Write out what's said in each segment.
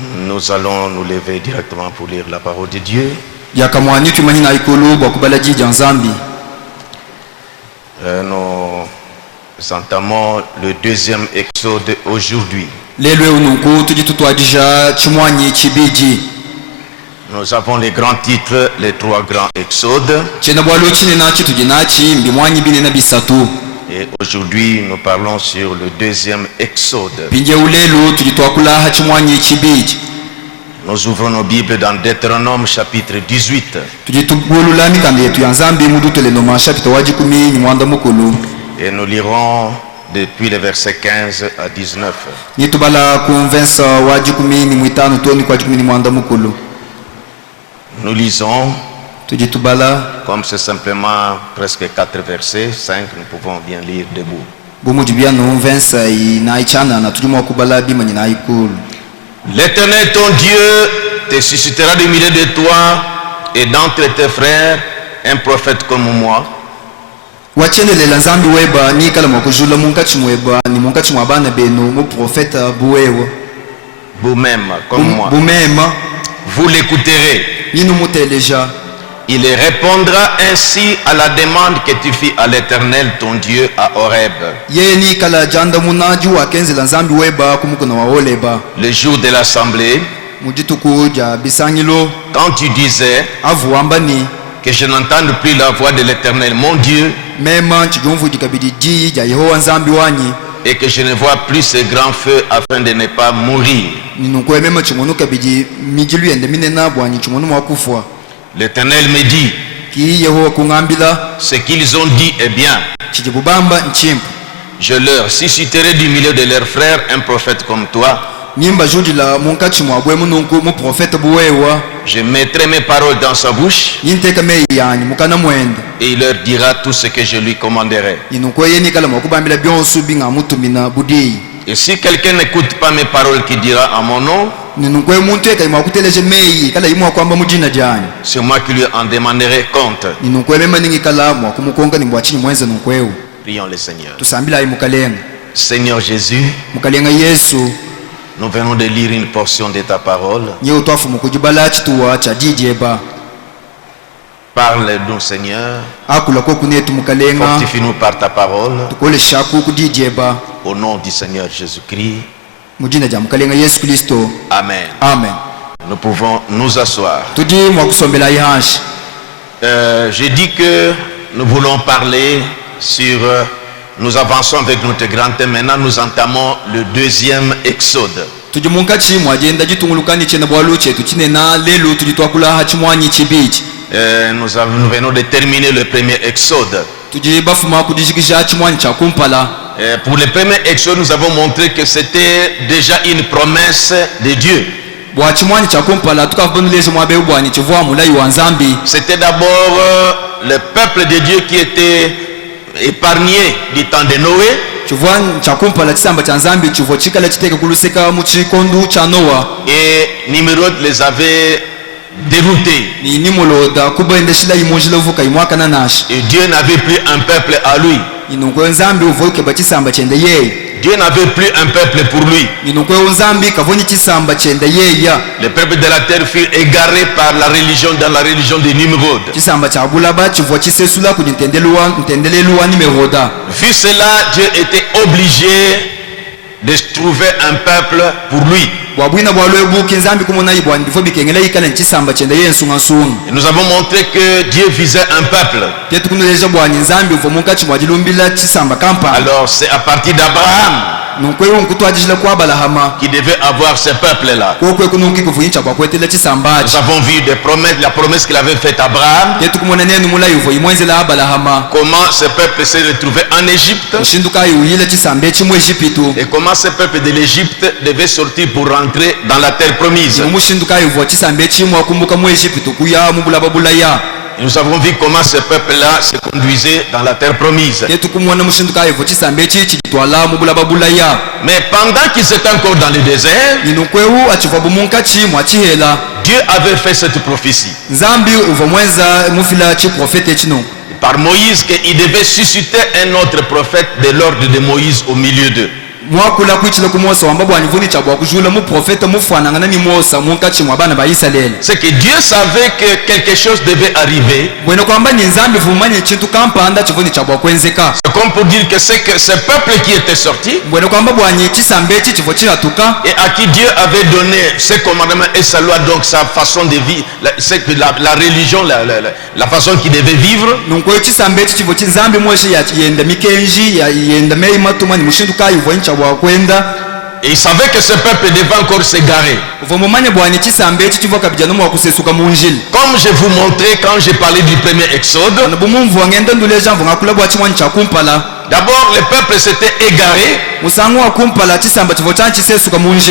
Nous allons nous lever directement pour lire la parole de Dieu. Nous entamons le deuxième exode aujourd'hui. Nous avons les grands titres, les trois grands exodes. Et aujourd'hui, nous parlons sur le deuxième exode. Nous ouvrons nos Bibles dans Deutéronome chapitre 18. Et nous lirons depuis le verset 15 à 19. Nous lisons, comme c'est simplement presque 4 versets, 5, nous pouvons bien lire debout. L'Éternel ton Dieu te suscitera du milieu de toi et d'entre tes frères un prophète comme moi. Vous-même comme moi. Vous l'écouterez. Il répondra ainsi à la demande que tu fis à l'Éternel ton Dieu à Horeb. Le jour de l'assemblée, quand tu disais que je n'entende plus la voix de l'Éternel mon Dieu et que je ne vois plus ce grand feu afin de ne pas mourir. L'Éternel me dit, ce qu'ils ont dit est bien. Je leur susciterai du milieu de leurs frères un prophète comme toi. Je mettrai mes paroles dans sa bouche et il leur dira tout ce que je lui commanderai. Et si quelqu'un n'écoute pas mes paroles qui dira à mon nom, c'est moi qui lui en demanderai compte. Prions le Seigneur. Seigneur Jésus, nous venons de lire une portion de ta parole. Parle-nous, Seigneur. Fortifie-nous par ta parole. Au nom du Seigneur Jésus-Christ. Amen. Amen. Nous pouvons nous asseoir. J'ai dit que nous voulons parler sur... Nous avançons avec notre grand thème. Maintenant, nous entamons le deuxième exode. Nous venons de terminer le premier exode. Pour le premier exode, nous avons montré que c'était déjà une promesse de Dieu. C'était d'abord le peuple de Dieu qui était épargné du temps de Noé. Et Nimrod les avait déroutés. Et Dieu n'avait plus un peuple à lui. Dieu n'avait plus un peuple pour lui. Le peuple de la terre fut égaré par la religion, dans la religion de Nimrod. Vu cela, Dieu était obligé de trouver un peuple pour lui. Et nous avons montré que Dieu visait un peuple. Alors c'est à partir d'Abraham qui devait avoir ce peuple-là. Nous avons vu des promesses, la promesse qu'il avait faite à Abraham. Comment ce peuple s'est retrouvé en Égypte. Et comment ce peuple de l'Égypte devait sortir pour rentrer dans la terre promise. Et nous avons vu comment ce peuple-là se conduisait dans la terre promise. Mais pendant qu'ils étaient encore dans le désert, Dieu avait fait cette prophétie par Moïse qu'il devait susciter un autre prophète de l'ordre de Moïse au milieu d'eux. mwakula kuichile kumosa wamba bwani vuni chabwa kujula mu prophète mu fwananga ni mosa mu kachi mwa bana ba Israël. C'est que Dieu savait que quelque chose devait arriver. Bwene kwamba ni nzambi vumanye chintu kampanda chivuni chabwa kwenzeka. C'est comme pour dire que c'est que ce peuple qui était sorti. Bwene kwamba bwani chisambe chivo chiratuka. Et à qui Dieu avait donné ses commandements et sa loi, donc sa façon de vivre, la religion, la façon qu'il devait vivre. Donc chisambe chivo chinzambi mweshi yenda mikenji yenda mei matumani mushindu kai vwencha wa kwenda. Et il savait que ce peuple devait encore s'égarer. Comme je vous montrais quand j'ai parlé du premier exode. D'abord, le peuple s'était égaré.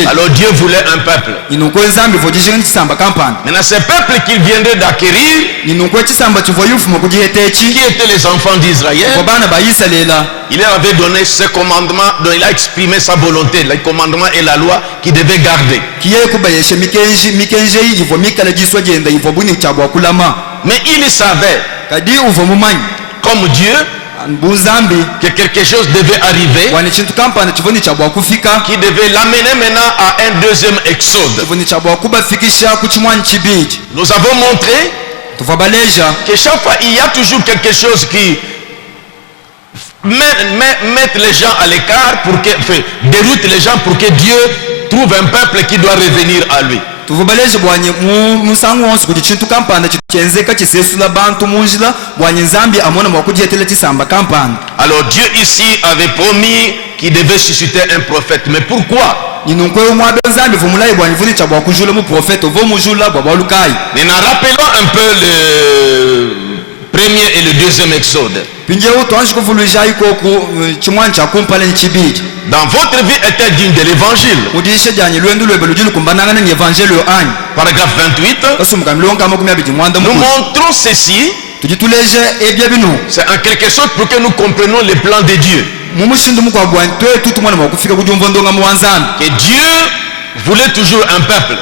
Alors Dieu voulait un peuple. Maintenant, ce peuple qu'il viendrait d'acquérir, qui étaient les enfants d'Israël, il leur avait donné ses commandements, dont il a exprimé sa volonté, les commandements et la loi qu'il devait garder. Mais il savait, comme Dieu, que quelque chose devait arriver qui devait l'amener maintenant à un deuxième exode. Nous avons montré que chaque fois il y a toujours quelque chose qui met les gens à l'écart, déroute les gens pour que Dieu trouve un peuple qui doit revenir à lui. Alors Dieu ici avait promis qu'il devait susciter un prophète. Mais pourquoi? Maintenant rappelons un peu le premier et le deuxième exode. Dans votre vie est digne de l'évangile. Paragraphe 28. Nous montrons ceci. C'est en quelque sorte pour que nous comprenions les plans de Dieu. Que Dieu voulait toujours un peuple.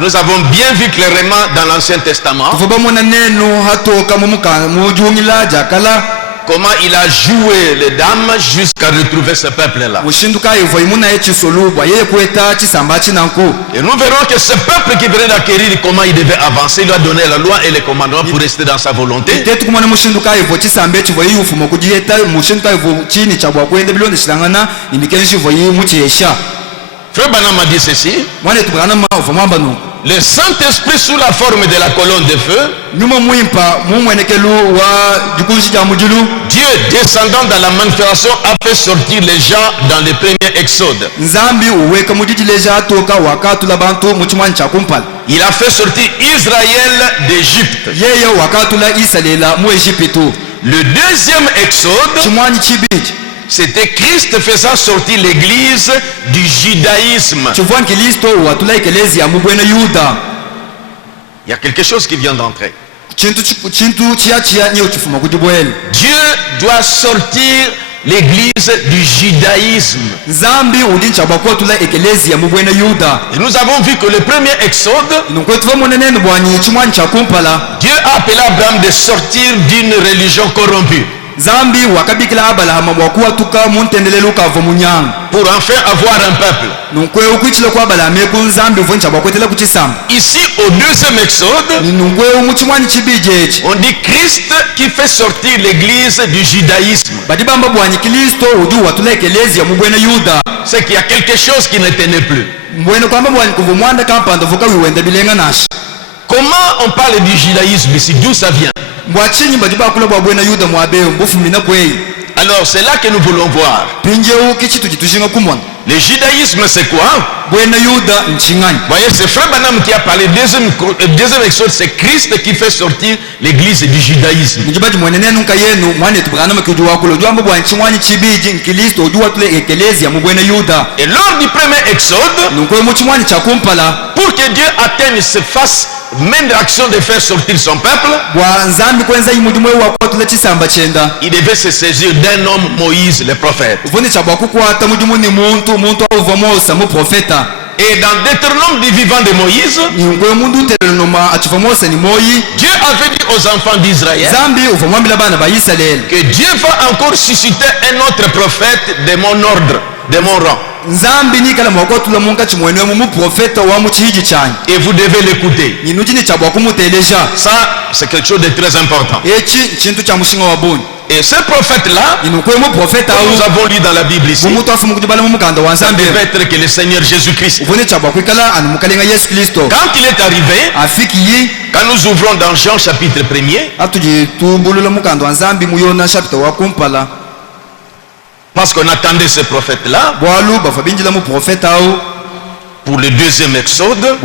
Nous avons bien vu clairement dans l'Ancien Testament comment il a joué les dames jusqu'à retrouver ce peuple-là. Et nous verrons que ce peuple qui venait d'acquérir, comment il devait avancer, il lui a donné la loi et les commandements pour rester dans sa volonté. Frère Branham a dit ceci. Le Saint-Esprit sous la forme de la colonne de feu, Dieu descendant dans la manifestation a fait sortir les gens dans le premier exode. Il a fait sortir Israël d'Égypte. Le deuxième exode, c'était Christ faisant sortir l'église du judaïsme. Il y a quelque chose qui vient d'entrer. Dieu doit sortir l'église du judaïsme. Et nous avons vu que le premier exode, Dieu a appelé Abraham de sortir d'une religion corrompue. Pour enfin avoir un peuple. Ici au deuxième exode, on dit Christ qui fait sortir l'église du judaïsme. C'est qu'il y a quelque chose qui ne tenait plus. Comment on parle du judaïsme ici? D'où ça vient? Alors c'est là que nous voulons voir. Le judaïsme c'est quoi? Voyez, c'est Frère Branham qui a parlé. Deuxième exode, c'est Christ qui fait sortir l'église du judaïsme. Et lors du premier exode, pour que Dieu atteigne, se fasse même l'action de faire sortir son peuple, il devait se saisir d'un homme, Moïse, le prophète. Et dans Deutéronome du vivant de Moïse, Dieu avait dit aux enfants d'Israël que Dieu va encore susciter un autre prophète de mon ordre, de mon rang. Et vous devez l'écouter. Ça, c'est quelque chose de très important. Et ce prophète-là, nous avons lu dans la Bible ici, ça devait être que le Seigneur Jésus-Christ. Quand il est arrivé, quand nous ouvrons dans Jean chapitre 1er, parce qu'on attendait ce prophète-là pour le deuxième exode,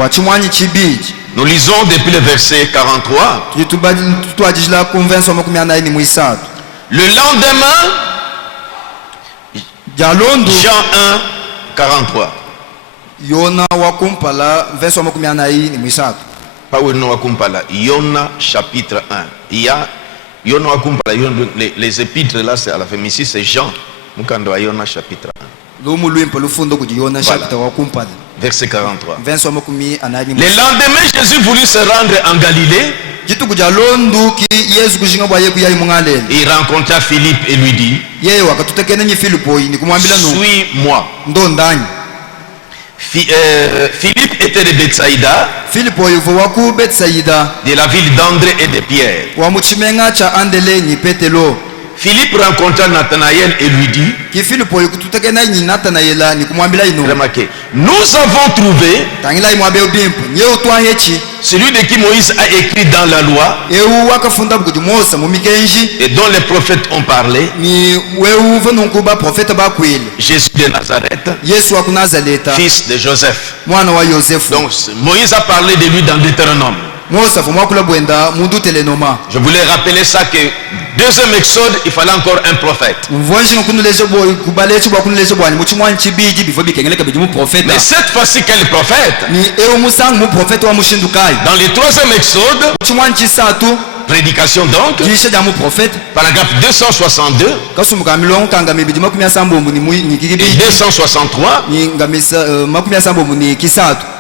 nous lisons depuis le verset 43. Le lendemain, Jean 1, 43. Pas Yona Wakumpala, Yona chapitre 1. Il y a Yona Wakumpala, les épîtres là, c'est à la fin. Ici, c'est Jean. Mukando Yona chapitre 1. Voilà. Verset 43. Le lendemain, Jésus voulut se rendre en Galilée. Il rencontra Philippe et lui dit, suis-moi. Philippe était de Bethsaïda, de la ville d'André et de Pierre. Philippe rencontra Nathanaël et lui dit, remarquez, nous avons trouvé celui de qui Moïse a écrit dans la loi et dont les prophètes ont parlé, Jésus de Nazareth, fils de Joseph. Donc Moïse a parlé de lui dans Deutéronome. Je voulais rappeler ça que deuxième exode, il fallait encore un prophète. Mais cette fois-ci, quel prophète? Dans le troisième exode, prédication donc, paragraphe 262 et 263,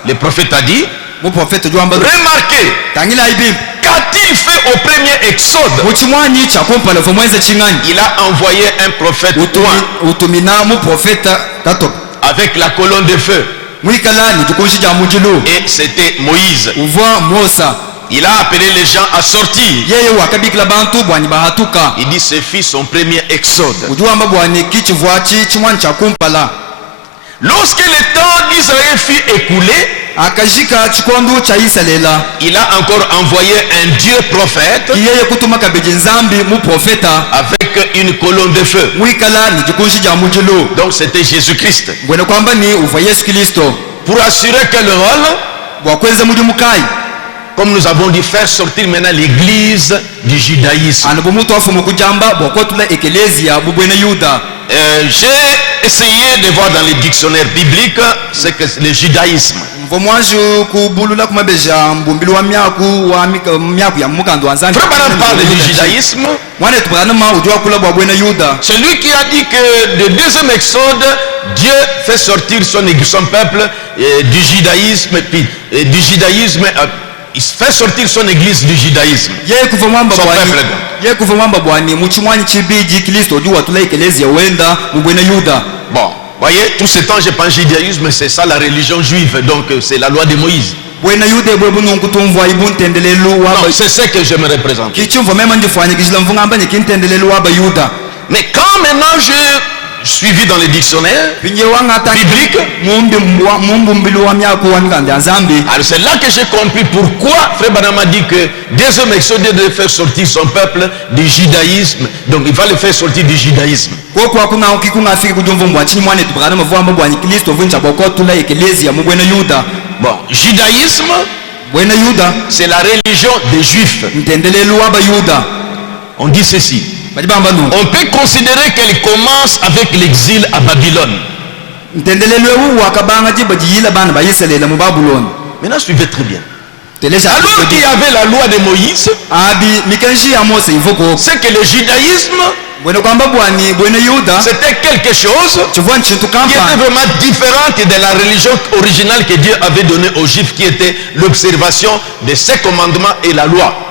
le prophète a dit, remarquez, qu'a-t-il fait au premier exode? Il a envoyé un prophète loin avec la colonne de feu. Et c'était Moïse. Il a appelé les gens à sortir. Il dit ce fut son premier exode. Lorsque le temps d'Israël fut écoulé, il a encore envoyé un Dieu prophète avec une colonne de feu. Donc c'était Jésus-Christ. Pour assurer que le rôle, comme nous avons dit, faire sortir maintenant l'église du judaïsme. J'ai essayé de voir dans les dictionnaires bibliques ce que c'est le judaïsme. Frère Branham parle du judaïsme. Celui qui a dit que le deuxième exode, Dieu fait sortir son peuple du judaïsme, puis du judaïsme. Il fait sortir son église du judaïsme. Son peuple. Bon, voyez, tout ce temps je pense judaïsme, c'est ça la religion juive, donc c'est la loi de Moïse. Non, c'est ce que je me représente. Mais quand maintenant je suivi dans les dictionnaires bibliques, alors c'est là que j'ai compris pourquoi Frère Branham a dit que deuxième exode devait faire sortir son peuple du judaïsme. Donc il va le faire sortir du judaïsme. Bon, judaïsme, c'est la religion des juifs. On dit ceci. On peut considérer qu'elle commence avec l'exil à Babylone. Maintenant suivez très bien. Alors qu'il y avait la loi de Moïse, c'est que le judaïsme, c'était quelque chose qui était vraiment différent de la religion originale que Dieu avait donnée aux Juifs, qui était l'observation de ses commandements et la loi.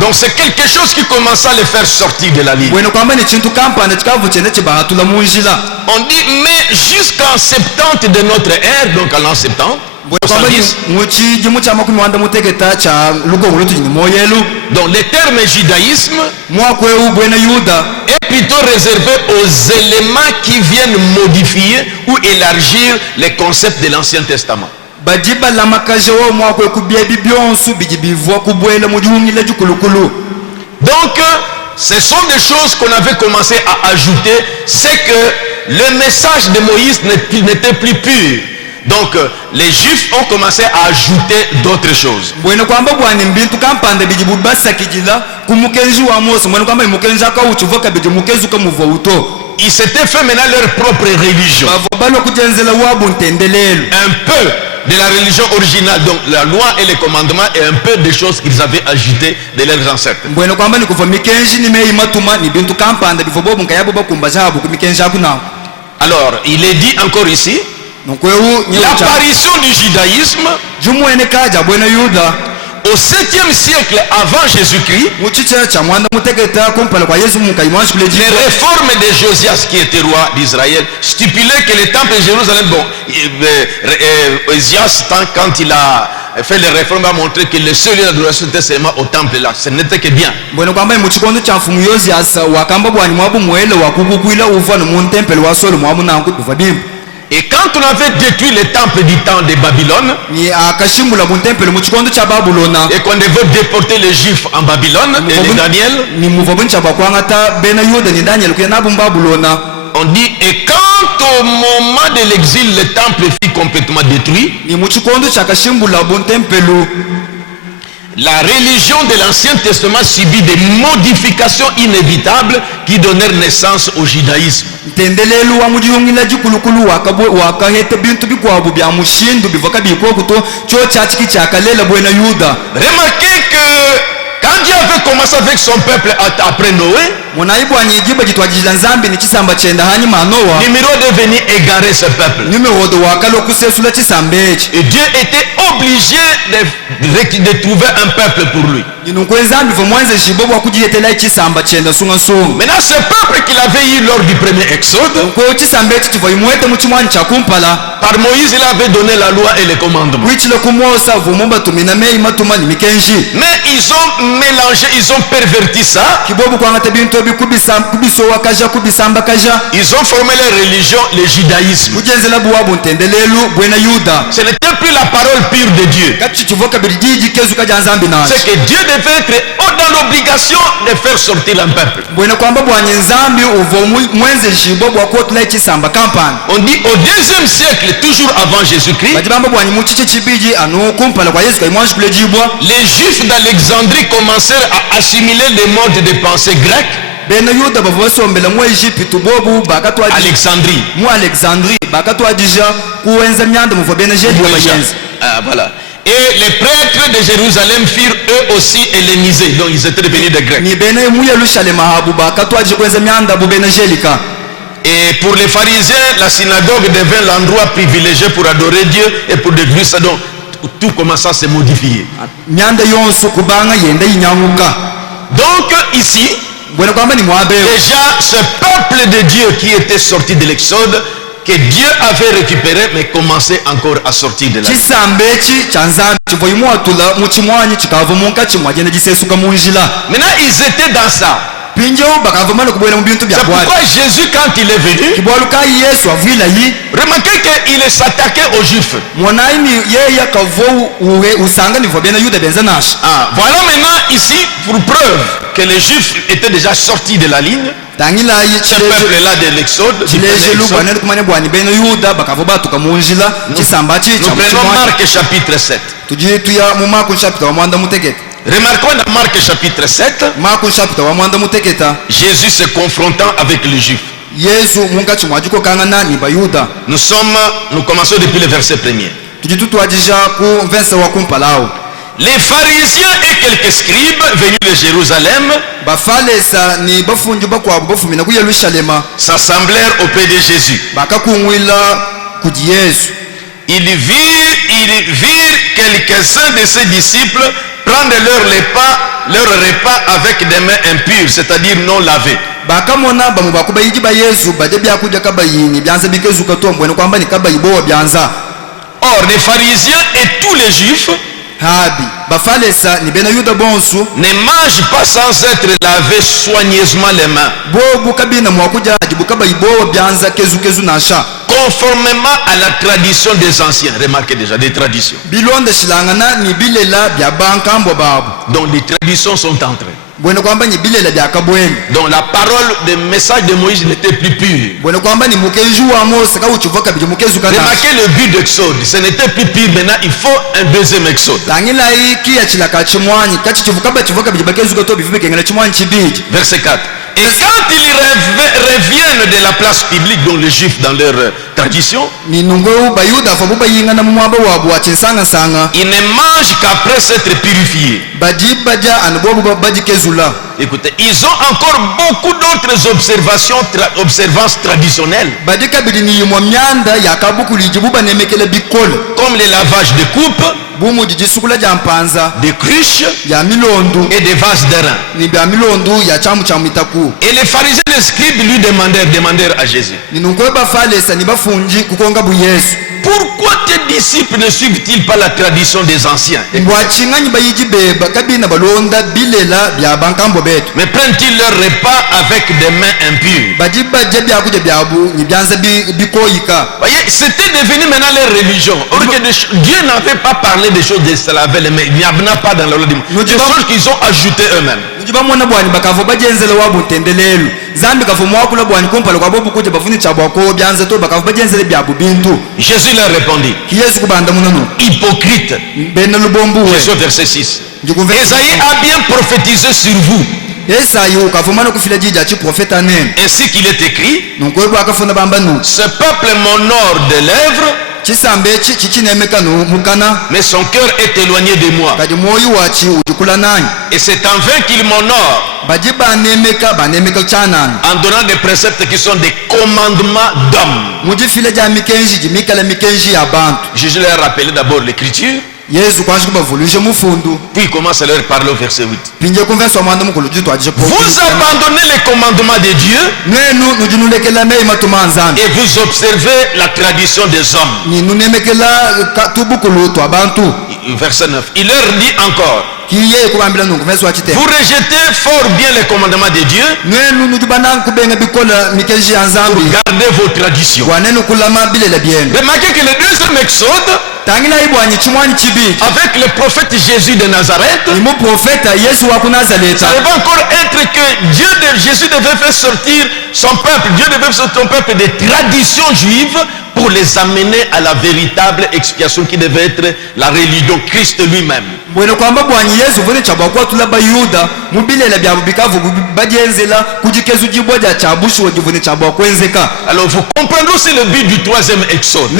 Donc c'est quelque chose qui commençait à les faire sortir de la ligne. On dit, mais jusqu'en 70 de notre ère, donc à l'an 70, donc le terme judaïsme est plutôt réservé aux éléments qui viennent modifier ou élargir les concepts de l'Ancien Testament. Donc ce sont des choses qu'on avait commencé à ajouter. C'est que le message de Moïse n'était plus pur. Donc les Juifs ont commencé à ajouter d'autres choses. Ils s'étaient fait maintenant leur propre religion. Un peu de la religion originale, donc la loi et les commandements, et un peu des choses qu'ils avaient ajoutées de leurs ancêtres. Alors, il est dit encore ici, l'apparition du judaïsme au 7e siècle avant Jésus-Christ, les réformes de Josias, qui était roi d'Israël, stipulaient que le temple de Jérusalem, Josias, quand il a fait les réformes, a montré que le seul lieu d'adoration était seulement au temple là. Ce n'était que bien. Et quand on avait détruit le temple du temps de Babylone, et qu'on devait déporter les Juifs en Babylone, et les Daniel, on dit, et quand au moment de l'exil, le temple fut complètement détruit, la religion de l'Ancien Testament subit des modifications inévitables qui donnèrent naissance au judaïsme. Remarquez que quand Dieu avait commencé avec son peuple après Noé, Nimrod est venu égarer ce peuple. Et Dieu était obligé de trouver un peuple pour lui. Maintenant, ce peuple qu'il avait eu lors du premier exode, par Moïse, il avait donné la loi et les commandements. Mais ils ont mélangé, ils ont perverti ça. Ils ont formé la religion, le judaïsme. Ce n'était plus la parole pure de Dieu. C'est que Dieu devait être dans l'obligation de faire sortir un peuple. On dit au 2e siècle, toujours avant Jésus-Christ, les Juifs d'Alexandrie commencèrent à assimiler les modes de pensée grecs. Alexandrie. Voilà. Et les prêtres de Jérusalem furent eux aussi hellénisés, donc ils étaient devenus des Grecs. Et pour les pharisiens, la synagogue devint l'endroit privilégié pour adorer Dieu et pour découvrir ça. Donc tout commença à se modifier. Donc ici, déjà ce peuple de Dieu qui était sorti de l'Exode, que Dieu avait récupéré, mais commençait encore à sortir de la vie. Maintenant ils étaient dans ça. C'est pourquoi Jésus, quand il est venu, remarquez qu'il s'attaquait aux Juifs. Voilà maintenant ici pour preuve que les Juifs étaient déjà sortis de la ligne. Ce peuple-là de l'Exode. Nous prenons Marc chapitre 7. Remarquons dans Marc chapitre 7, Jésus se confrontant avec les Juifs. Yesu munga chimwajiko kangana ni bayuda. Nous commençons depuis le verset 1er. Tujitutwajija ku verse wa kumpalao. Les pharisiens et quelques scribes venus de Jérusalem bafalesa ni bafunju bakwa bafumina ku Yerusalema s'assemblèrent auprès de Jésus. Bakakunwila ku Yesu. Ils virent quelques-uns de ses disciples prendre leur repas avec des mains impures, c'est-à-dire non lavées. Bakamona bamu bakubayiji ba Yesu baje byakuja kabayini byanza bikezuka tombwe kwamba ni kabayibo byanza. Or les pharisiens et tous les juifs habi bafalesa ni bena yuda bonsu ne mangent pas sans être lavés soigneusement les mains, bobu kabina mwakuja ajibuka bayibo byanza kezu nasha, conformément à la tradition des anciens. Remarquez déjà des traditions. Bilonde shilangana ni bilela bya bankambo babu. Donc les traditions sont entrées. Bwene kwamba ni bilela bya kabweni. Donc la parole, le message de Moïse n'était plus pur. Bwene kwamba ni mukeju wa Mose ka uchivoka bije mukezu kana. Remarquez le but d'Exode, ce n'était plus pur, maintenant il faut un deuxième Exode. Tangila hiki ya chilaka chimwanyi kachi chivuka ba chivoka bije bakezu ka to bivuke ngela chimwanyi chibiji. Verset 4. Et quand ils reviennent de la place publique, dont les juifs dans leur tradition, ils ne mangent qu'après s'être purifiés. Écoutez, ils ont encore beaucoup d'autres observances traditionnelles, comme les lavages de coupes, des cruches et des vases d'airain. Et les pharisiens et les scribes lui demandèrent à Jésus: pourquoi tes disciples ne suivent-ils pas la tradition des anciens? Mais prennent-ils leur repas avec des mains impures? Voyez, c'était devenu maintenant leur religion. Or que Dieu n'avait pas parlé des choses de se laver les mains. Il n'y en a pas dans la loi. Des choses qu'ils ont ajoutées eux-mêmes. Jésus leur répondit: hypocrite. Jésus verset 6. Ésaïe a bien prophétisé sur vous. Ainsi qu'il est écrit: ce peuple m'honore des lèvres, mais son cœur est éloigné de moi. Et c'est en vain qu'il m'honore, en donnant des préceptes qui sont des commandements d'hommes. Jésus leur a rappelé d'abord l'écriture, puis il commence à leur parler au verset 8. Vous abandonnez les commandements de Dieu et vous observez la tradition des hommes. Verset 9. Il leur dit encore: vous rejetez fort bien les commandements de Dieu pour garder vos traditions. Remarquez que le deuxième Exode, avec le prophète Jésus de Nazareth, ça devait encore être que Jésus devait faire sortir son peuple. Dieu devait faire sortir son peuple des traditions juives pour les amener à la véritable expiation qui devait être la religion, Christ lui-même. Alors vous comprendrez aussi le but du troisième Exode.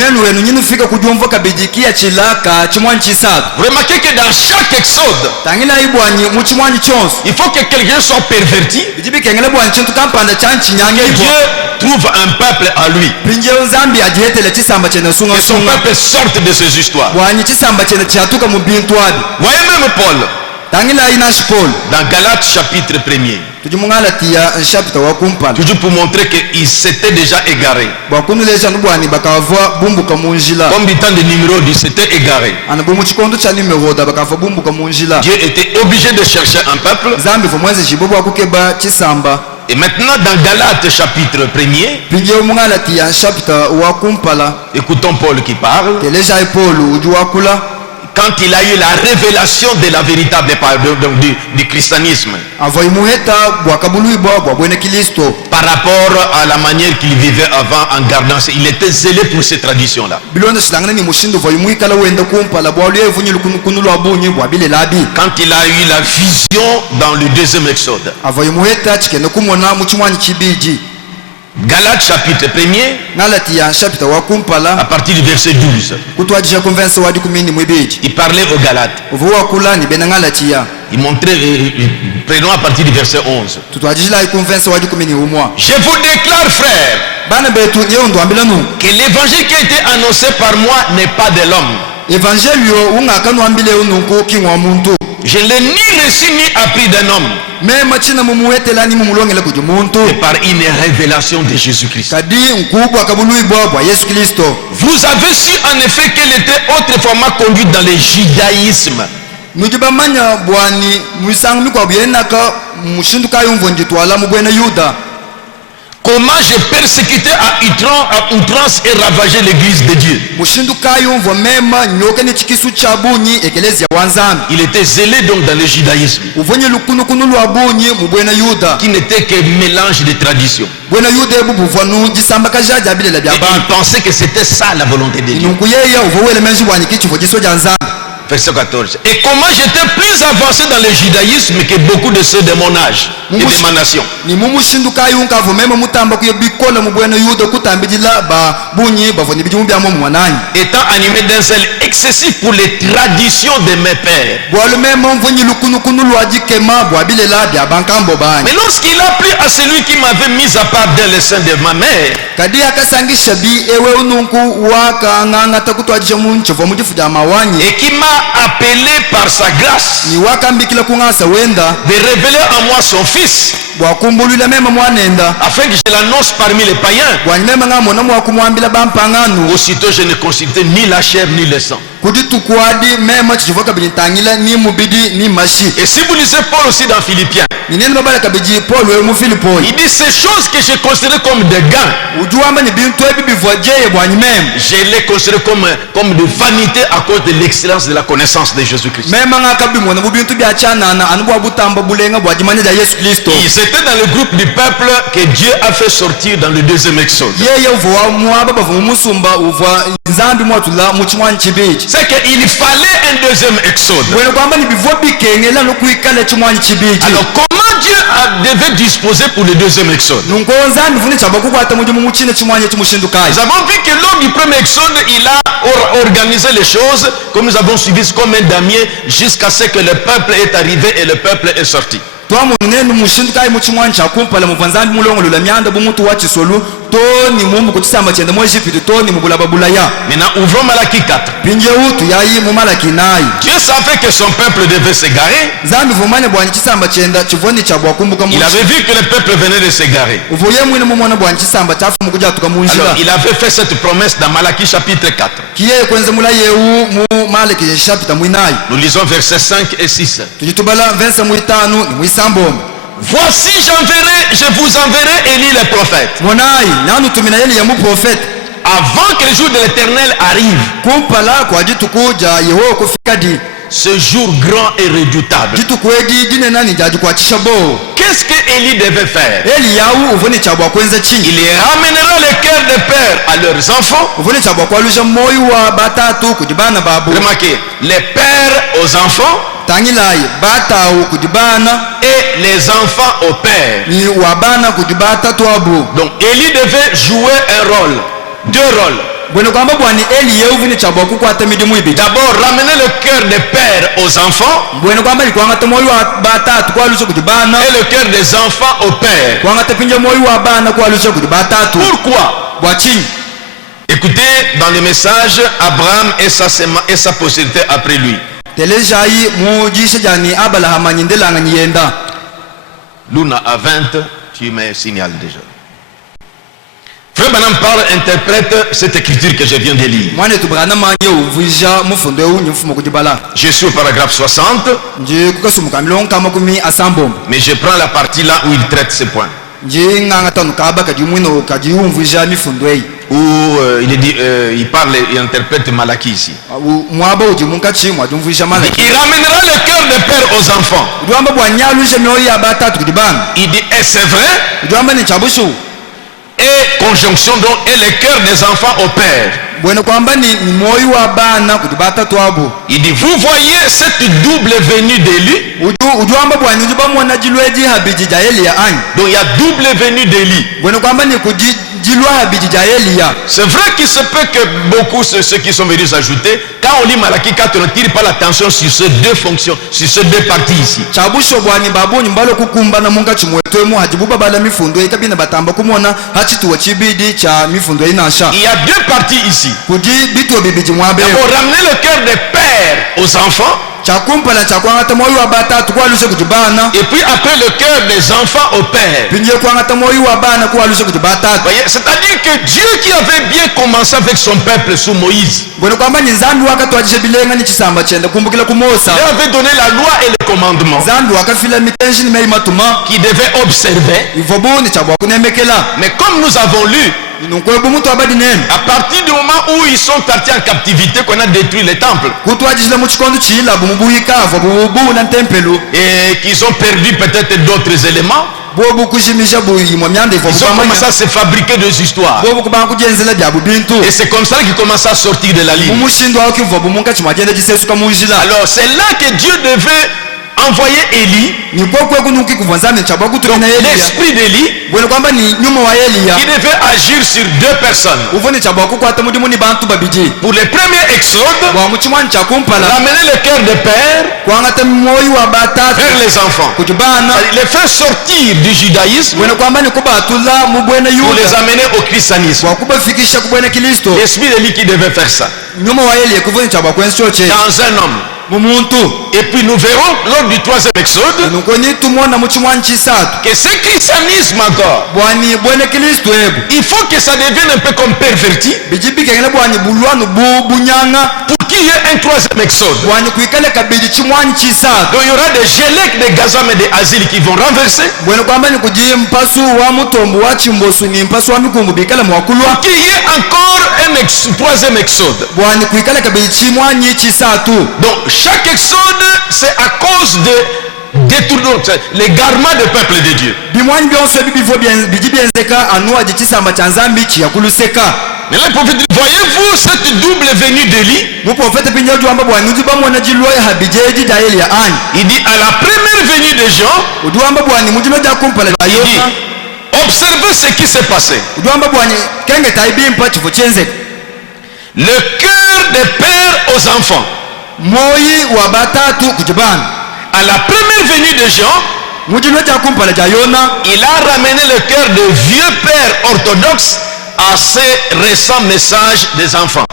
Remarquez que dans chaque Exode, il faut que quelqu'un soit perverti, que Dieu trouve un peuple à lui, que son peuple sorte de ces histoires. Voyez même Paul dans Galates chapitre 1er, toujours pour montrer qu'il s'était déjà égaré. Comme du temps de Nimrod, il s'était égaré. Dieu était obligé de chercher un peuple. Et maintenant dans Galates chapitre 1er, écoutons Paul qui parle. Quand il a eu la révélation de la véritable du christianisme, par rapport à la manière qu'il vivait avant en gardant, il était zélé pour ces traditions-là. Quand il a eu la vision dans le deuxième Exode, Galates chapitre 1er, Ngalatia chapitre wa kumpala à partir du verset 12. kutwajisha konvensa wadi kumini mwibiji Il parlait aux Galates. uvuwa kula ni bena Ngalatia Il montrait, prenons à partir du verset 11. tutwajisha konvensa wadi kumini umwa. Je vous déclare, frères, Bana betu nyeo ndo ambila nu que l'évangile qui a été annoncé par moi n'est pas de l'homme. evangelio ungakanu ambile ununku kingwa muntu Je ne l'ai ni reçu ni appris d'un homme, mema china mumuwetela ni mumulongela kuju muntu mais par une révélation de Jésus-Christ. kadi nkubwa kabului bwa Yesu Kristo. Vous avez su en effet qu'elle était autrefois conduite dans le judaïsme, nujibamanya bwani muisangu mikwa byenaka mushinduka yumvo njitwala mubwena Yuda comment j'ai persécuté à outrance et ravagé l'église de Dieu. mushinduka yumvo mema nyoke ni chikisu cha bunyi ekelezia wanzambi Il était zélé donc dans le judaïsme, uvonye lukunukunu lwa bunyi mubwena Yuda qui n'était que mélange de traditions. bwena Yuda ebubuvanu jisamba kajaja bilela Et bya il bantu pensait que c'était ça la volonté de Dieu. inungu yeya uvowele menji bwanyi kichivo jiso ja nzambi. Verset 14. Et comment j'étais plus avancé dans le judaïsme que beaucoup de ceux de mon âge et de ma nation. ni mumushinduka yunka vumema mutamba kuyo bikola mubwena Yuda kutambijila ba bunyi bavoni bijumu bya mu mwananyi Étant animé d'un zèle excessif pour les traditions de mes pères. bwalu mema mvunyi lukunukunu lwajikema bwabilela bya bankambo banyi. Mais lorsqu'il a plu à celui qui m'avait mis à part dans le sein de ma mère, kadi akasangisha bi ewe ununku wakang'ang'ata kutwajisha munchivo mujifu ja mawanyi et qui m'a appelé par sa grâce ni wakambikila kung'asa wenda de révéler en moi son fils, bwakumbulwile mema mwanenda afin que je l'annonce parmi les païens. bwanyi mema ng'amona mwakumwambila bampang'anu Aussitôt je ne consultais ni la chair ni le sang. kudi tukwadi mema chichivo kabili ntangila ni mubidi ni mashi. Et si vous lisez Paul aussi dans Philippiens, nineni babala kabiji Paul we mu Filipoi il dit ces choses que j'ai considérées comme des gains, ujuamba ni bintu ebi bivwajeye bwanyi mema je les considère comme de vanité à cause de l'excellence de la connaissance de Jésus-Christ. mema ng'akabimona mu bintu byachanana anu bwa butamba bulenga bwajimanya ja Yesu Kristo. Ils étaient dans le groupe du peuple que Dieu a fait sortir dans le deuxième exode. yeye uvuwa mwaba bavu musumba uva nzambi mwatula mu chimwanyi chibiji C'est qu'il fallait un deuxième exode. bwene kwamba ni bivwa bikengela nokuikala chimwanyi chibiji. Alors comment Dieu devait disposer pour le deuxième exode? nungo nzambi vune chamba kukwata mujimu muchine chimwanyi chimushindukayi. Nous avons vu que lors du premier exode, il a organisé les choses, comme nous avons suivi comme un damier, jusqu'à ce que le peuple est arrivé et le peuple est sorti. twamunenu mushindukayi mu chimwanyi chakumpala muva nzambi mulongolola myanda bumutu wa chisolu toni mumbu kutisamba chenda mu Egypte toni mubulaba bulaya. Maintenant, ouvrons Malachie 4. pinje utu yayi mu Malaki nayi. Dieu savait que son peuple devait s'égarer. nzambi vumanya bwanyi chisamba chenda chivoni cha bwakumbuka Il avait vu que le peuple venait de s'égarer. uvuye mwine mumona bwanyi chisamba chafu mukujatuka Alors, munjila il avait fait cette promesse dans Malachie chapitre 4. kiye kwenze mula yewu mu Malaki chapita mwinayi. Nous lisons versets 5 et 6. tujitubala vensa muitanu ni muisambombe. Voici je vous enverrai Élie le prophète, monayi nanu tumina yeli ya mu profeti avant que le jour de l'Éternel arrive. kumpala kwa jitukuja yeho kufika di Ce jour grand et redoutable. jitukwedi dine nani jaji kwa chisabo. Qu'est-ce que Élie devait faire? eli yawu uvuni chabwa kwenza chini Il ramènera le cœur des pères à leurs enfants. uvuni chabwa kwa lusha moyo wa batatu kujibana babu Remarquez, les pères aux enfants tangilayi batawu kujibana et les enfants aux pères. ni wabana kujibata twabu. Donc Élie devait jouer un rôle, deux rôles. bwene kwamba bwani eli yewu vini chabwa kukwata midimu ibidi. D'abord, ramener le cœur des pères aux enfants bwene kwamba likwangata moyo wa batatu kwalusha kujibana et le cœur des enfants aux pères. kwangata pinje moyo wa bana kwalusha kujibatatu Pourquoi? bwachini. Écoutez dans le message Abraham et sa postérité après lui. telejayi mujisha jani Abrahama nyindelanga nyenda. Luna à 20, tu me signales déjà. Frère Branham parle, interprète cette écriture que je viens de lire. mwane tubrana manye uvija mufundo eu nyufumo kujibala. Je suis au paragraphe 60, nje kukasumuka milonga makumi asambombe. mais je prends la partie là où il traite ces points. nje nganga tanu kaba kadi mwino kadi umvija mifundo ei. Où il parle, il interprète Malachie ici. mwaba uji munkachi mwadumvija Malaki. Il ramènera le cœur des pères aux enfants. udwamba bwanyalusha mioyo ya batatu kujibana. Il dit, et c'est vrai, udwamba ni chabushu et conjonction donc, et le cœur des enfants au père. bwene kwamba ni moyo wa bana kuti batatu abo. Il dit, vous voyez cette double venue d'Élie. Ujuamba bwani ujuba mwana jilweji habiji ja Elia ani. Donc il y a double venue d'Élie. Bwene kwamba ni kujilwa habiji ja Elia. C'est vrai qu'il se peut que beaucoup ceux qui sont venus s'ajouter, quand on lit Malachie 4, on ne tire pas l'attention sur ces deux fonctions, sur ces deux parties ici. Chabusho bwani babu nyumbalo kukumba na munga chimwetwemu hajibuba bala mifundo ikabina batamba kumona hachitu wachibidi cha mifundo inasha. Il y a deux parties ici. Kuji bitu bibiji mwabe. D'abord ramener le cœur des pères aux enfants. Chakumpala chakwangata moyo wa batatu kwalushe kujibana. Et puis après le cœur des enfants au père. Pinje kwangata moyo wa bana kwalushe kujibata. Voyez, c'est-à-dire que Dieu qui avait bien commencé avec son peuple sous Moïse. Il avait donné la loi et les commandements qui devaient observer. Mais comme nous avons lu, à partir du moment où ils sont partis en captivité, qu'on a détruit les temples et qu'ils ont perdu peut-être d'autres éléments, ils ont commencé à se fabriquer des histoires. Et c'est comme ça qu'ils commencent à sortir de la ligne. Alors c'est là que Dieu devait envoyer Élie, l'esprit d'Élie, qui devait agir sur deux personnes. Pour le premier exode, ramener le cœur des pères vers les enfants, les faire sortir du judaïsme pour les amener au christianisme. L'esprit d'Élie qui devait faire ça dans un homme. Et puis nous verrons lors du troisième exode que ce christianisme encore, il faut que ça devienne un peu comme perverti pour qu'il y ait un troisième exode. Donc il y aura des Gélèques, des Gazam et des Asile qui vont renverser pour qu'il y ait encore un troisième exode. Donc chaque exode, c'est à cause de détournement, l'égarement du peuple de Dieu. Maintenant le prophète dit, voyez-vous cette double venue d'Élie? Il dit à la première venue des gens, il dit, observez ce qui s'est passé. Le cœur des pères aux enfants. À la première venue des gens, il a ramené le cœur de vieux pères orthodoxes à ces récents messages des enfants.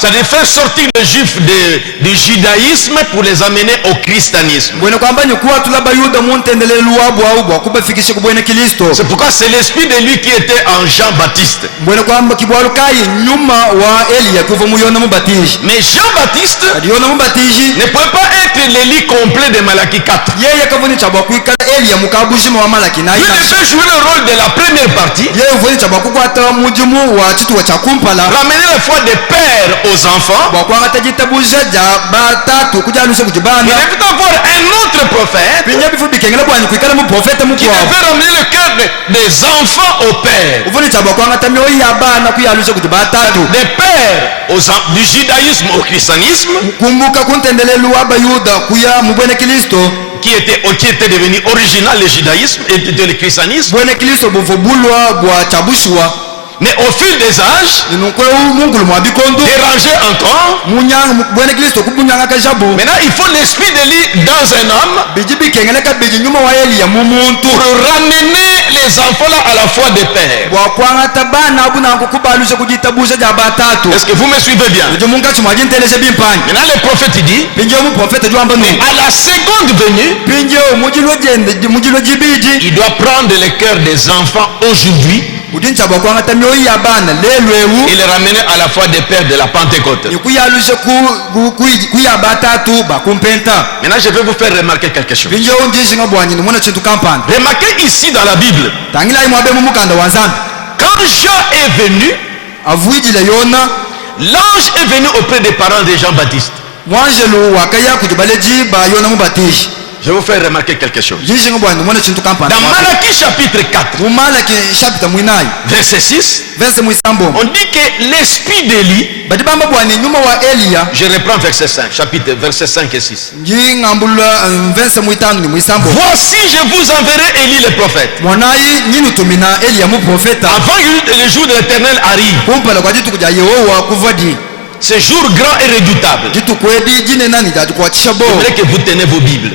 Ça de faire sortir les juifs du judaïsme pour les amener au christianisme. C'est pourquoi c'est l'esprit de lui qui était en Jean-Baptiste. Mais Jean-Baptiste ne peut pas être l'Élie complet de Malachie 4. Il devait jouer le rôle de la première partie, ramener la foi des pères aux enfants. Il devait avoir un autre prophète qui devait ramener le cœur des enfants aux pères, des pères du judaïsme au christianisme, qui était devenu original le judaïsme et le christianisme. Mais au fil des âges, dérangé encore, maintenant il faut l'esprit d'Élie dans un homme pour ramener les enfants là à la foi des pères. Est-ce que vous me suivez bien? Maintenant le prophète dit, mais à la seconde venue, il doit prendre le cœur des enfants aujourd'hui et les ramener à la foi des pères de la Pentecôte. Maintenant je vais vous faire remarquer quelque chose. Remarquez ici dans la Bible, quand Jean est venu, l'ange est venu auprès des parents de Jean-Baptiste. Je vais vous faire remarquer quelque chose. Yishinga bwana mwana chintu kampani. Dans Malachie chapitre 4, Malaki chapitre mwinai. verset 6, Verse mwisambo. on dit que l'esprit d'Élie, Badibamba bwana nyuma wa Elia. je reprends verset 5, chapitre verset 5 et 6. Ngambula verse mwitano ni mwisambo. Voici je vous enverrai Élie le prophète. Mwanai nyinu tumina Elia mu profeta. Avant que le jour de l'Éternel arrive, Kumpala kwa jitu kuja Yehova kuvadi. ce jour grand et redoutable. Jitu kwedi jine nani dadu kwa chabo. J'aimerais que vous tenez vos Bibles.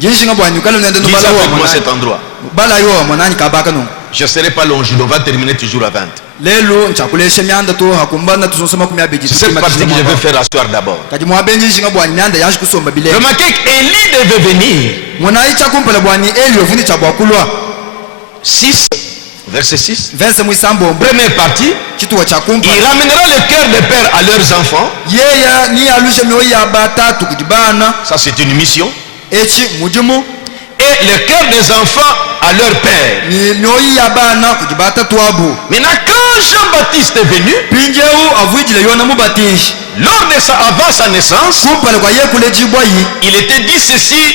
Yishinga bwana nyukalo nende no Lisez bala wa avec moi mwanai. cet endroit. Bala yo mwanani kabaka no. Je ne serai pas long, on va terminer toujours à 20. Lelo nchakuleshe myanda to hakumbana tuzosoma kumya beji. C'est cette partie que je vais faire asseoir d'abord. Kaji mwabenji yishinga bwana myanda yashi kusomba bile. Remarquez qu'Élie devait venir. Mwanai chakumpala bwana Elia vuni chabwa kulwa. 6, verset 6. Verse mwisambo. Première partie. Chitu wa chakumpa. Il ramènera le cœur des pères à leurs enfants. Yeya ni alusha myoyi ya batatu kujibana. Ça c'est une mission. Echi mujimu. Et le cœur des enfants à leur père. Ni myoyi ya bana kujibata tuabu. Maintenant quand Jean-Baptiste est venu, Pinjeu avuijile yona mubatishi. avant sa naissance, Kumpala kwa yekule jibwayi. il était dit ceci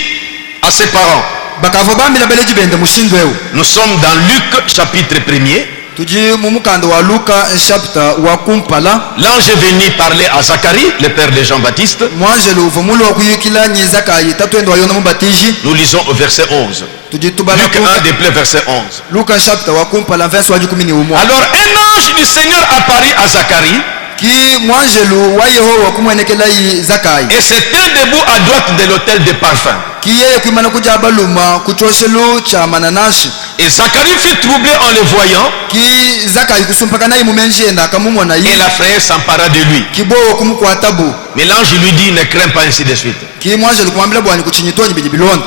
à ses parents. Bakavo bambi na bele jibende mushindweu. Nous sommes dans Luc chapitre 1er. Tuji mumukando wa Luka chapter wa kumpala. L'ange est venu parler à Zacharie, le père de Jean-Baptiste. Mwanjelu vumulo wa kuyukila nyezaka yitatuendo wa yona mubatishi. Nous lisons au verset 11. Tuji tubala Luc 1 des plaies, verset 11. Luka chapter wa kumpala verse wa jukumi ni umo. Alors un ange du Seigneur apparut à Zacharie Ki mwanjelu wa Yehova kumwenekela yi Zakai. et se tint debout à droite de l'autel de parfum. Ki yeye kuimana kuja baluma kuchoshelu cha mananashi. Et Zacharie fut troublé en le voyant Ki Zakai kusumpaka nayi mumenjenda akamumona et yi. la frayeur s'empara de lui. Kibo kumukwatabu. Mais l'ange lui dit ne crains pas, ainsi de suite. Ki mwanjelu kumwambila bwani kuchinyitoni bijibilonda.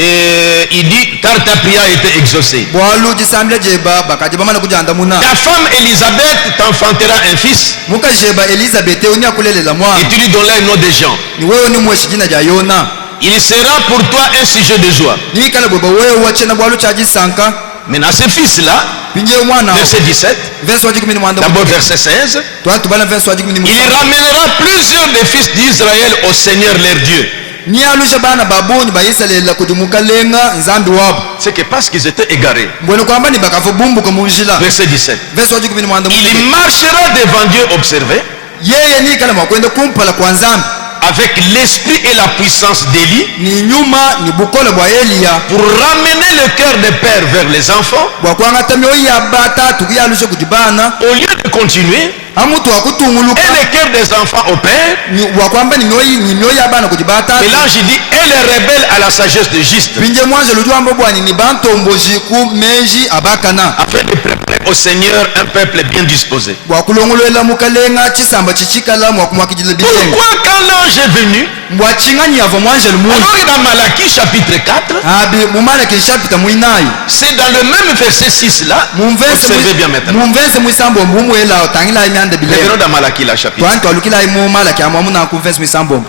Et il dit car ta prière a été exaucée. Bwalu jisambile jeba bakati bamana kujanda muna. Ta femme Élisabeth t'enfantera un fils Muka jeba Elizabeth oni akulelela mwana. et tu lui donneras un nom de Jean. Ni wewe ni mweshi jina ja Yona. Il sera pour toi un sujet de joie. Ni kala baba wewe wachena bwalu chaji sanka. Maintenant ce fils-là, Pinje mwana. verset 17, Verse wa jikumi ni mwanda. d'abord verset 16, Toi tubala verse wa jikumi ni il mwanda. ramènera plusieurs des fils d'Israël au Seigneur leur Dieu. Ni alusha bana babuni ba Israeli kujumuka lenga nzambi wabo. C'est que parce qu'ils étaient égarés. Mbona kwamba ni bakafu bumbu kumunjila. Verset 17. Verse wa jikumi ni mwanda. Il marchera devant Dieu, observez, Yeye ni kala makwenda kumpala kwa nzambi. avec l'esprit et la puissance d'Élie, Ni nyuma ni bukola bwa Elia. pour ramener le cœur des pères vers les enfants, Bwa kwanga tamyo ya batatu kuyalusha kujibana. au lieu de continuer, Amutu akutunguluka. et le cœur des enfants au père. Ni wakwamba ni myoyi ya bana kujibata. Et l'ange dit, et les rebelles à la sagesse de Juste, Pinje mwanzo lujwamba bwani ni bantomboji ku meji abakana. afin de préparer au Seigneur un peuple bien disposé. Bwakulongolwela mukalenga chisamba chichikala mwakumwakijile bilenga. Pourquoi quand l'ange est venu, Mbwachingani yava mwanzo lumungu. alors dans Malachie chapitre 4, Abi mumalaki chapita muinayi. c'est dans le même verset 6 là, observez bien maintenant. Mumvense mwisambo mbumuela otangila imyanda bilenga. Revenons dans Malachie la chapitre. Twantu alukila imumalaki amwamuna kumvense mwisambo.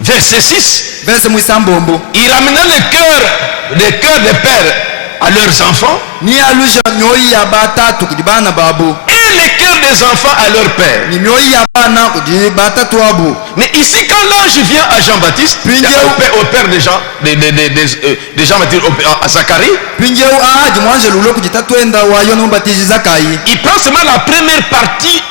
Verset 6, Verse mwisambo. il ramena le cœur des pères à leurs enfants Ni alusha myoyi ya batatu kujibana babu. et le cœur des enfants à leur père. Ni myoyi ya bana kujibata tuabu. Mais ici quand l'ange vient à Jean-Baptiste, au père de Jean, de Jean-Baptiste, à Zacharie, Pinje aji mwanzo lulo kujitatwenda wa yona mbatizi Zakai. il prend seulement la première partie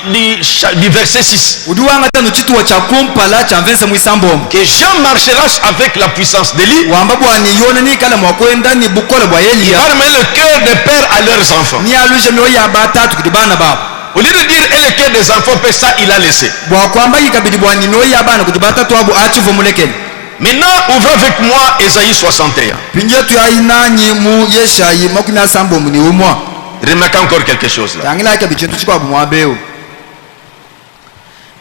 du verset 6. Uduwanga tanu chitu wa chakumpala cha mvense mwisambo. Que Jean marchera avec la puissance d'Élie. Wamba bwani yona ni kala mwakwenda ni bukola bwa Il Elia. va remettre le cœur des pères à leurs enfants. Ni alusha myoyi ya batatu kujibana babu. Au lieu de dire et le cœur des enfants, ça il a laissé. Bwa kwamba ikabidi bwani myoyi ya bana kujibata tuabu achivu mulekele. Maintenant, ouvrez avec moi Ésaïe 61. Pinje tuyainanyi mu Yeshayi makumi asambo muni umwa. Remarquez encore quelque chose là. Tangila ikabi chintu chikwabu mwabeo.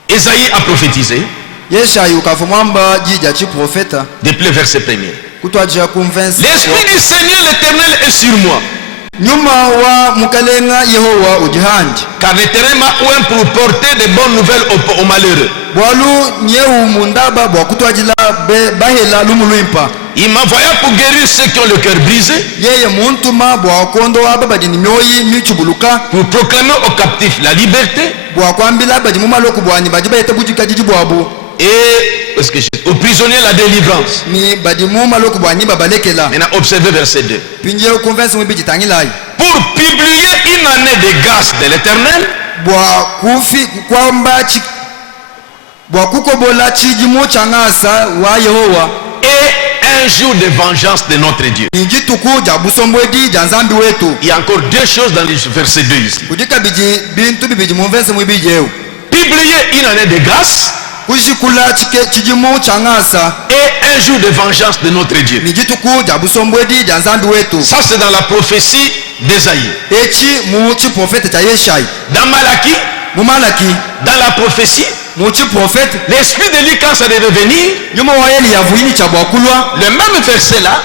Ésaïe a prophétisé Yeshayi ukavumwamba jija chi profeta. depuis le verset 1er. Kutwajia kumvense. L'esprit du Seigneur l'Éternel est sur moi. Nyuma wa mukalenga Yehova ujihandi. Car l'Éternel m'a oint pour porter de bonnes nouvelles aux malheureux. Bwalu nyeu mundaba bwa kutwajila bahela lumuluimpa. Il m'envoya pour guérir ceux qui ont le cœur brisé, Yeye muntuma bwa kondo ababadi ni myoyi michubuluka. pour proclamer aux captifs la liberté Bwa kwambila badi mumaloku bwani badi bayete bujika jiji bwabu. et aux prisonniers la délivrance. ni badimu maloko bwanyi babalekela Maintenant, observez verset 2. pinje converse mu biji tangilai Pour publier une année de grâce de l'Éternel bwa kufi kwamba bwa kukobola chijimo changasa wa Yehova et un jour de vengeance de notre Dieu. ninji tukuja busombwedi janzambi wetu. Il y a encore deux choses dans le verset 2 ici. Kujika biji bintu bibiji mu verse mu biji eu Publier une année de grâce kujikula chijimo changasa et un jour de vengeance de notre Dieu. ninji tukuja busombwedi janzambi wetu. Ça, c'est dans la prophétie d'Ésaïe. Echi mu chi prophète cha Yeshai Dans Malachie, mu Malaki dans la prophétie, mu chi prophète l'esprit d'Élie, quand ça devait venir, nyuma wa Eli yavuini cha bwakulwa le même verset là,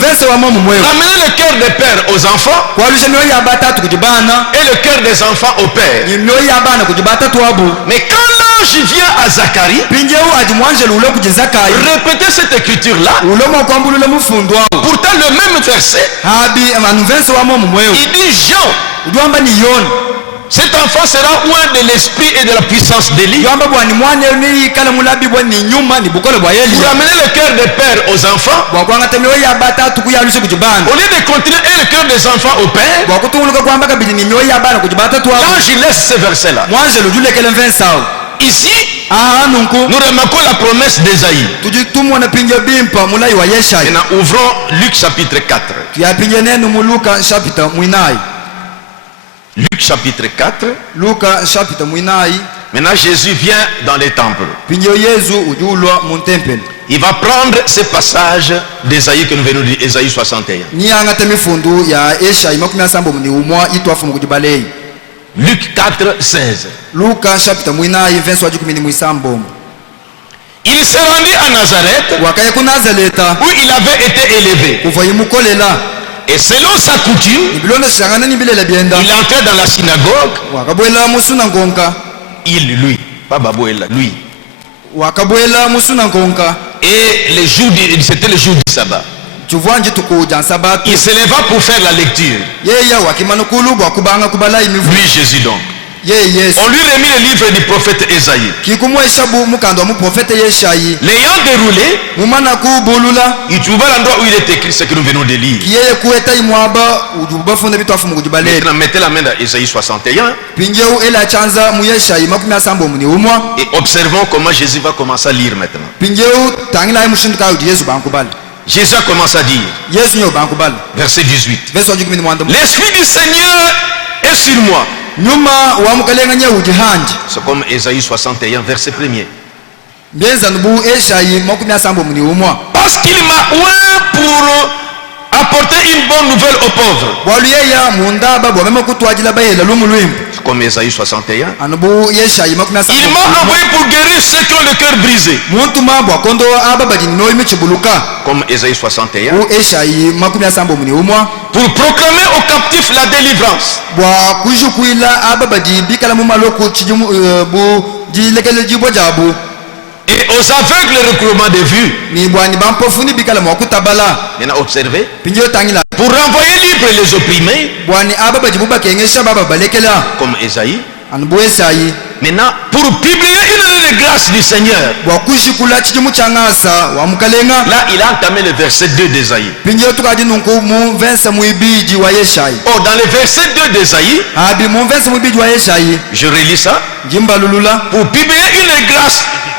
verse wa momu mwewe ramener le cœur des pères aux enfants kwa lusha myoyo ya batatu kujibana et le cœur des enfants aux pères. ni myoyo ya bana kujibatatu abu Mais quand l'ange vient à Zacharie, pinje u ajimwanje lulo kujizakai répétez cette écriture là. ulo mo kwambulule mufundu abu Pourtant, le même verset, habi manu verse wa momu mwewe il dit Jean, udwamba ni yoni cet enfant sera loin de l'esprit et de la puissance d'Élie. udwamba bwani mwane ni kala mulabi bwa ni nyuma ni bukole bwa Pour Eli amener le cœur des pères aux enfants, bwa kwanga temyoyo ya batatu kuyalusha kujibana au lieu de continuer et le cœur des enfants au père, bwa kutunguluka kwamba kabidi ni myoyo ya bana kujibatatu abu quand je laisse ce verset là, mwanje lujule kele verse awu ici, aha nunku nous remarquons la promesse d'Ésaïe. tujitumwa na pinje bimpa mulai wa Yeshai Maintenant, ouvrons Luc chapitre 4. tuyapinje nenu mu Luka chapter mwinai Luc chapitre 4. Luka chapter mwinai Maintenant, Jésus vient dans les temples. pinje Yesu ujulwa mu tempele Il va prendre ce passage d'Ésaïe que nous venons de dire, Ésaïe 61. ni angata mifundu ya Yeshai makumi asambo muni umwa itwafu mu kujibalei Luc 4, 16. Luka chapter mwinai verse wa 10 Il s'est rendu à Nazareth wakaye ku Nazareta où il avait été élevé. kuva imukolela Et selon sa coutume, nibilona shangana ni bilela bienda il entrait dans la synagogue. wakabwela musuna ngonka Lui, pas Babouela, lui. wakabwela musuna ngonka Et c'était le jour du sabbat. chuvwanji tukuja sabatu Il se leva pour faire la lecture. yeya wakimanukulu bwa kubanga kubala imivu Lui, Jésus donc. ye Yesu On lui remit le livre du prophète Ésaïe. kikumweshabu mukando wa muprofete Yeshai L'ayant déroulé, mumana kubulula il trouva l'endroit où il est écrit ce que nous venons de lire. kiyeye kueta imwaba ujubafunde bitwafu mu kujibaleli Maintenant, mettez la main dans Ésaïe 61 pinjeu ela chanza mu Yeshai makumi asambo muni umwa et observons comment Jésus va commencer à lire maintenant. pinjeu tangila mushinduka uji Yesu bankubali Jésus a commencé à dire, Yesu nyo bankubali verset 18. verse wa 10 L'Esprit du Seigneur est sur moi. nyuma wa mukalenga nye uji hanji C'est comme Ésaïe 61, verset 1er. mbenza nubu Yeshai makumi asambo muni umwa Parce qu'il m'a oint pour apporter une bonne nouvelle aux pauvres. bwaluyeya mundaba bwamema kutwajila bayela lumulwimbu C'est comme Ésaïe 61. anubu Yeshai makumi asambo Il m'a envoyé pour guérir ceux qui ont le cœur brisé. muntuma bwakondo aba badini no imichibuluka Comme Ésaïe 61. u Yeshai makumi asambo muni umwa Pour proclamer aux captifs la délivrance. bwa kujukwila aba badi bikala mu maloko chijumu bu jilekele jibwa jabu Et aux aveugles le recouvrement de vue. ni bwani bampofuni bikala mu kutabala Maintenant, observez. pinjo tangila Pour renvoyer libre les opprimés. bwani aba bajibu bakengesha baba balekela Comme Ésaïe. anubu Yeshai Maintenant, pour publier une année de grâce du Seigneur. bwa kushikula chijumu changasa wa mukalenga Là, il a entamé le verset 2 d'Ésaïe. pinjo tukadi nunku mu verse mu ibiji wa Yeshai Oh, dans le verset 2 d'Ésaïe, abi mu verse mu ibiji wa Yeshai je relis ça. jimbalulula Pour publier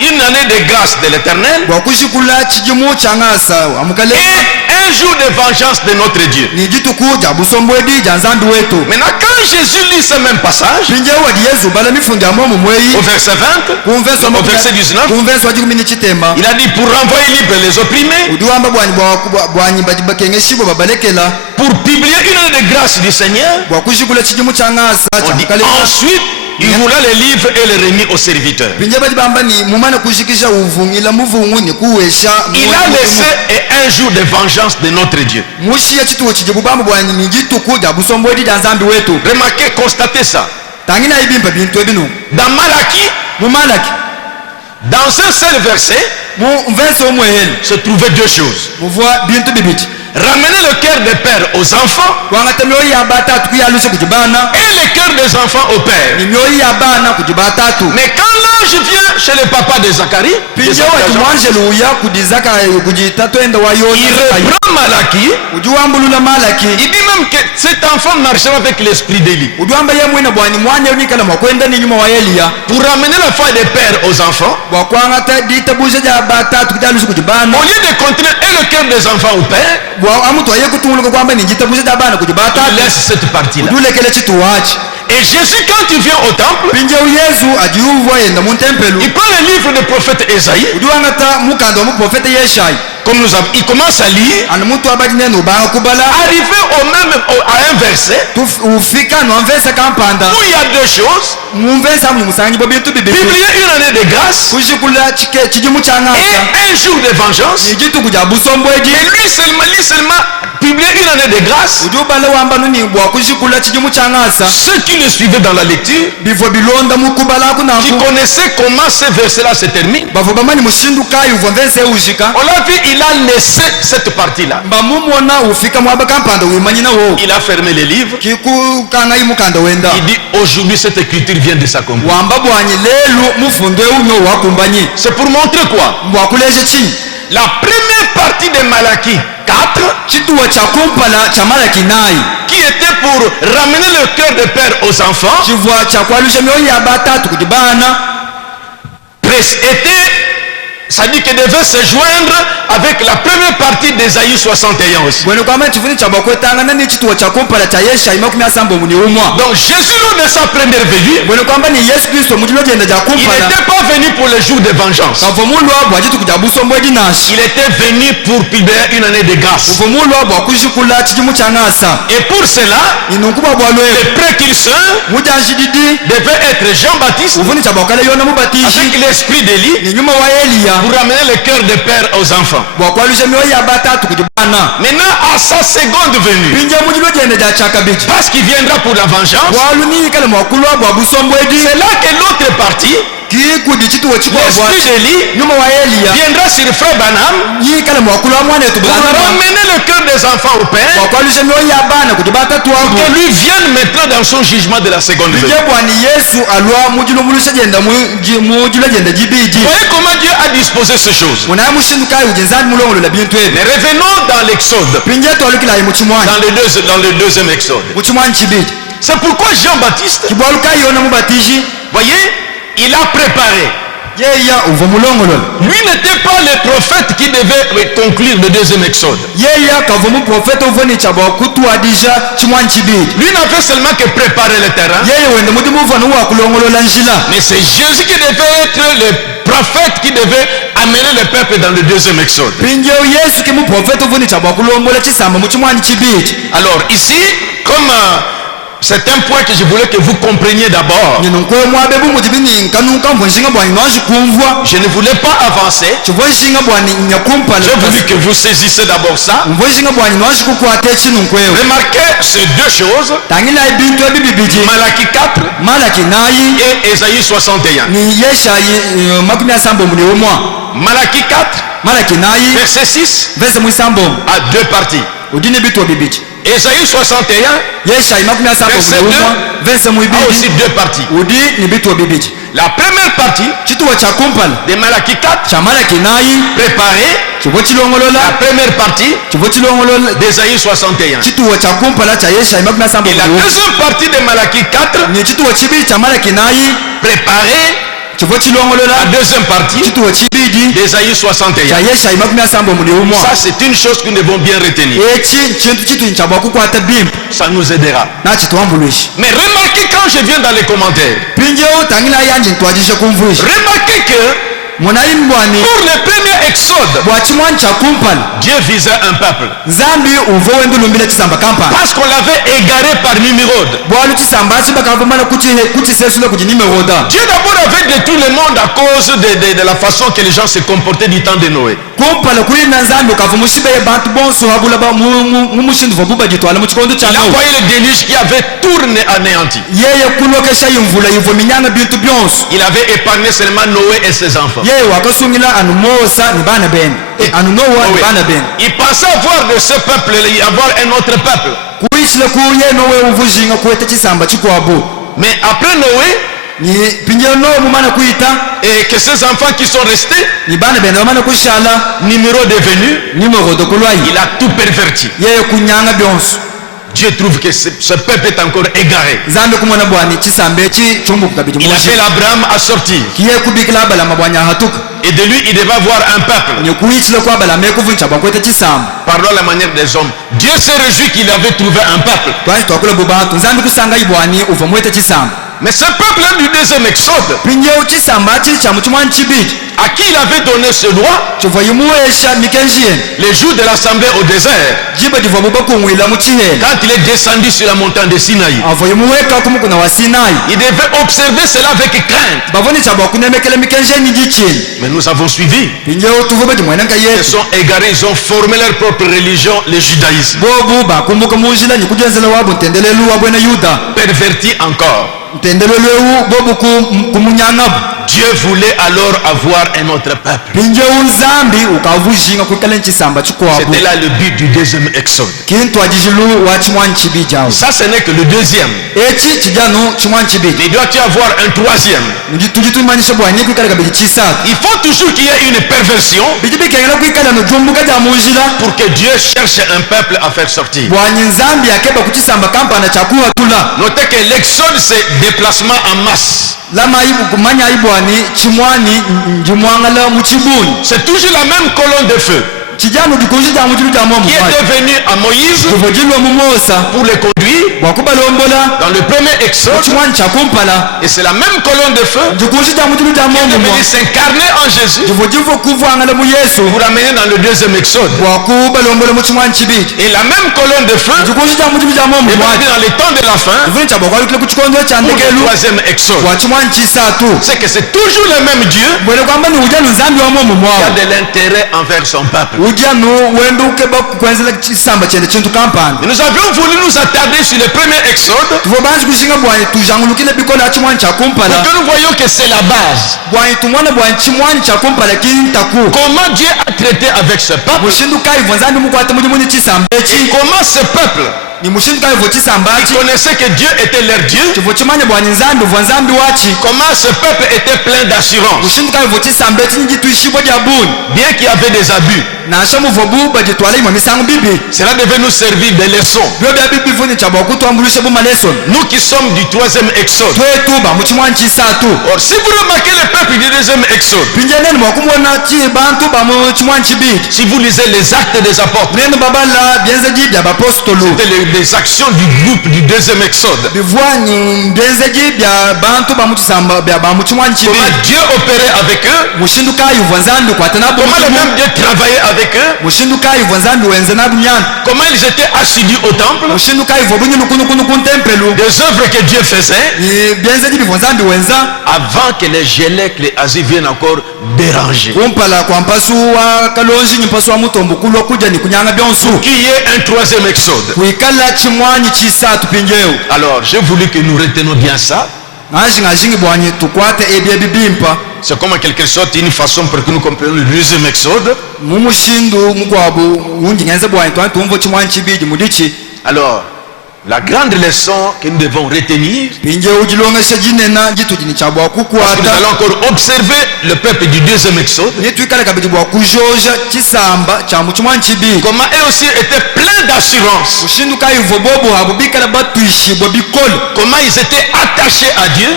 une année de grâce de l'Éternel bwa kushikula chijumu changasa wa mukalenga et un jour de vengeance de notre Dieu. ni jitukuja busombwedi janzandu wetu Maintenant, quand Jésus lit ce même passage, pinje wadi Yesu bala mifundi amomu mwei au verset 20, au verset 19, kumverso wa 10 il a dit pour renvoyer libre les opprimés, udiwamba bwanyi bakengeshibo babalekela pour publier une année de grâce du Seigneur. bwakushikula chijumu changasa On dit chamukalenga ensuite, il roula les livres et les remit aux serviteurs. pinje badi bamba ni mumana kushikisha uvungila muvungu ni kuwesha Il a laissé un jour de vengeance de notre Dieu. mushiya chituwo chijibu bamba bwanyi ni jitukuja busombwedi janzambi wetu Remarquez, constatez ça. tangina ibimpa bintu ebinu Dans Malachie, mumalaki dans un seul verset, mu verse omweheli se trouvaient deux choses. muvua bintu bibiti ramener le cœur des pères aux enfants kwangata myoyo ya batatu kuyalusha kujibana et le cœur des enfants aux pères. ni myoyo ya bana kujibatatu. Mais quand l'ange vient chez le papa de Zacharie, pinje wachimwanje luya kudizaka kujitato enda wayo il reprend Malachie. ujuambulula Malaki. Il dit même que cet enfant marchera avec l'esprit d'Élie. ujuamba ye mwina bwani mwanya unikala mwakwenda ni nyuma wa Elia Pour ramener la foi des pères aux enfants, bwakwangata ditabuja ja batatu kujalusha kujibana au lieu de continuer et le cœur des enfants aux pères, bwa amutu aye kutunguluka kwamba ni jitabuja ja bana il kujibatatu laisse cette partie-là. udulekele chituwachi. Et Jésus, quand il vient au temple, pinje Yesu ajiuvwa yenda muntempelu il prend le livre du prophète Esaïe, ujuangata mukanda wa muprofeta Yeshai comme nous avons, il commence à lire, ana mutu abadi neno banga kubala arrivé à un verset ufika nwamvesa kampanda où il y a deux choses: mumvesa mu musangi bobitu bibiri publier une année de grâce kushikula chike chijimu et changasa un jour de vengeance. nijitu kuja busombweji Et lui seulement publier une année de grâce. ujubale wamba nuni bwa kushikula chijimu changasa Ceux qui le suivaient dans la lecture, bifo bilonda mukubala qui kunangu connaissaient comment ce verset-là se termine, bafo bamani mushinduka uvwa mvese ushika on l'a vu, il a laissé cette partie-là. mbamumona ufika mwaba kampanda wimanyina wo Il a fermé les livres. kikukanga imukanda wenda Il dit aujourd'hui cette écriture vient de s'accomplir. wamba bwanyi lelu mufundo unyo wakumbanyi C'est pour montrer quoi? bwakuleje chini La première partie de Malachie 4, chituwa cha kumpala cha Malaki nai qui était pour ramener le cœur des pères aux enfants, chivwa cha kwalusha myoyo ya batatu kujibana était, ça dit qu'il devait se joindre avec la première partie d'Ésaïe 61 aussi. bwene kwamba chifuni cha bakwetangana ni chituwa cha kumpala cha Yeshai makumi asambo muni umwa Donc Jésus, lors de sa première venue, bwene kwamba ni Yesu Kristo mujilo jenda ja il kumpala n'était pas venu pour le jour de vengeance. kavomulwa bwa chitu kuja busombweji nashi Il était venu pour publier une année de grâce. uvomulwa bwa kushikula chijimu cha ngasa Et pour cela, inunkuba bwa lwe le précurseur mujanshididi devait être Jean-Baptiste uvuni cha bakala yona mubatishi avec l'esprit d'Élie ni nyuma wa Elia pour ramener le cœur des pères aux enfants. bwa kwalusha myoyo ya batatu kujibana Maintenant, à sa seconde venue, pinje mujilo jenda ja chakabiji parce qu'il viendra pour la vengeance, bwaluni kale mwakulwa bwa busombweji c'est là que l'autre partie, kikudi chituwa chikwa bwa l'esprit d'Élie, nyuma wa Elia viendra sur frère Branham yikale mwakulwa mwana etu pour Branham ramener le cœur des enfants au père, wakwalusha myoyo ya bana kuti batatu que abo lui vienne maintenant dans son jugement de la seconde venue. ije bwani Yesu alwa mujilo mulusha jenda mujilo jenda jibiji Voyez comment Dieu a disposé ces choses. munaye mushindukayi ujenzani mulongolola bintu ebi Mais revenons dans l'Exode, pinje twalukilayi muchimwanyi dans le deuxième Exode. muchimwanyi chibiji C'est pourquoi Jean-Baptiste, kibwalukayi yona mubatishi voyez, il a préparé. yeya uva mulongolola Lui n'était pas le prophète qui devait conclure le deuxième Exode. yeya kava muprofeta uvoni cha bwakutuwadisha chimwanyi chibiji Lui n'a fait seulement que préparer le terrain. yeye wenda muti muvano wakulongolola njila Mais c'est Jésus qui devait être le prophète qui devait amener le peuple dans le deuxième Exode. pinje Yesu ke muprofeta uvoni cha bwakulombola chisamba muchimwanyi chibiji Alors ici, comme c'est un point que je voulais que vous compreniez d'abord, ninunkoyo mwabebu mujibini nkanuka mvonshinga bwani nwashi kumvwa je ne voulais pas avancer. chivonshinga bwani nyakumpala J'ai voulu que vous saisissez d'abord ça. mvonshinga bwani nwashi kukwata echinunkoyo Remarquez ces deux choses, tangila ibintu ebibibiji Malachie 4 Malaki nayi et Ésaïe 61. ni Yeshayi makumi asambo muli umwa Malachie 4, Malaki nayi verset 6, vese mwisambo à deux parties. udini bitu bibiji Ésaïe 61 Yeshayi makumi asambo Verset muli umwa vese a mwibiji aussi deux parties. udi ni bitu bibiji La première partie chituwa cha kumpala de Malachie 4, cha Malaki nayi préparée. chivo La chilongolola première partie chivo chilongolola d'Ésaïe 61. chituwa cha kumpala cha Yeshayi makumi asambo Et la muli umwa deuxième partie de Malachie 4, ni chituwa chibiji cha Malaki nayi préparée. chivo chilongolola La deuxième partie chituwa chibiji d'Ésaïe 61. cha Yeshayi makumi asambo muli umwa Ça, c'est une chose que nous devons bien retenir. echi chintu chitu cha bwakukwata bimpu Ça nous aidera. nachituwambuluishi Mais remarquez quand je viens dans les commentaires, pinjewo tangila yanje ntwajishe kumvuisha remarquez que munayi mbwani pour le premier exode, bwachimwani cha kumpala Dieu visait un peuple. nzambi uvo wendulumbile chisamba kampala Parce qu'on l'avait égaré par Nimrod. bwalu chisamba achi bakavumana kuchisesula kuchi nimeroda Dieu d'abord avait de tout le monde à cause de la façon que les gens se comportaient du temps de Noé. Il a envoyé le déluge qui avait tout anéanti. Il avait épargné seulement Noé et ses enfants. Il pensait avoir de ce peuple, y avoir un autre peuple. Mais après Noé, et que ces enfants qui sont restés, numéro devenu, il a tout perverti. Dieu trouve que ce peuple est encore égaré. Il appelle Abraham à sortir. Et de lui, il devait avoir un peuple. Parlons la manière des hommes. Dieu s'est réjoui qu'il avait trouvé un peuple. Mais ce peuple du deuxième exode, à qui il avait donné ce droit, les jours de l'assemblée au désert, quand il est descendu sur la montagne de Sinaï, il devait observer cela avec crainte. Mais nous avons suivi. Ils sont égarés, ils ont formé leur propre religion, le judaïsme. Perverti encore. Dieu voulait alors avoir un autre peuple. C'était là le but du deuxième exode. Ça, ce n'est que le deuxième. Il doit y avoir un troisième. Il faut toujours qu'il y ait une perversion pour que Dieu cherche un peuple à faire sortir. Notez que l'exode, c'est déplacement en masse. C'est toujours la même colonne de feu qui est devenu à Moïse pour le conduire dans le premier exode, et c'est la même colonne de feu qui est devenue s'incarner en Jésus pour amener dans le deuxième exode, et la même colonne de feu est devenue dans les temps de la fin pour le troisième exode. C'est que c'est toujours le même Dieu qui a de l'intérêt envers son peuple. Et nous avions voulu nous attarder sur le premier exode pour que nous voyons que c'est la base. Comment Dieu a traité avec ce peuple et comment ce peuple ils connaissaient que Dieu était leur Dieu. Comment ce peuple était plein d'assurance, bien qu'il y avait des abus. Cela devait nous servir de leçon. Nous qui sommes du troisième exode. Or, si vous remarquez le peuple du deuxième exode, si vous lisez les actes des apôtres, c'était les actions du groupe du deuxième exode. Comment Dieu opérait avec eux, comment le même Dieu travaillait avec eux, comment ils étaient assidus au temple, des œuvres que Dieu faisait, avant que les Gélèques, les Asi viennent encore déranger. Pour qu'il y ait un troisième exode. Alors, j'ai voulu que nous retenions bien ça. C'est comme en quelque sorte une façon pour que nous comprenions le deuxième exode. Alors, la grande leçon que nous devons retenir, parce que nous allons encore observer le peuple du deuxième exode, comment eux aussi étaient pleins d'assurance, comment ils étaient attachés à Dieu,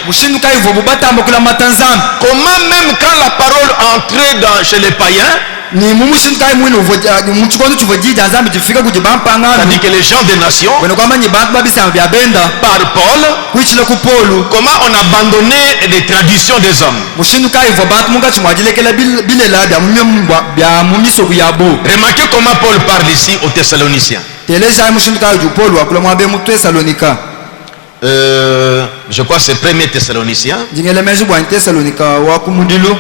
comment même quand la parole entrait chez les païens, c'est-à-dire que les gens des nations, par Paul, comment on abandonnait les traditions des hommes. Remarquez comment Paul parle ici aux Thessaloniciens. Je crois que c'est 1er Thessaloniciens. ndingelemezi bwa Thessalonika wa kumudilo.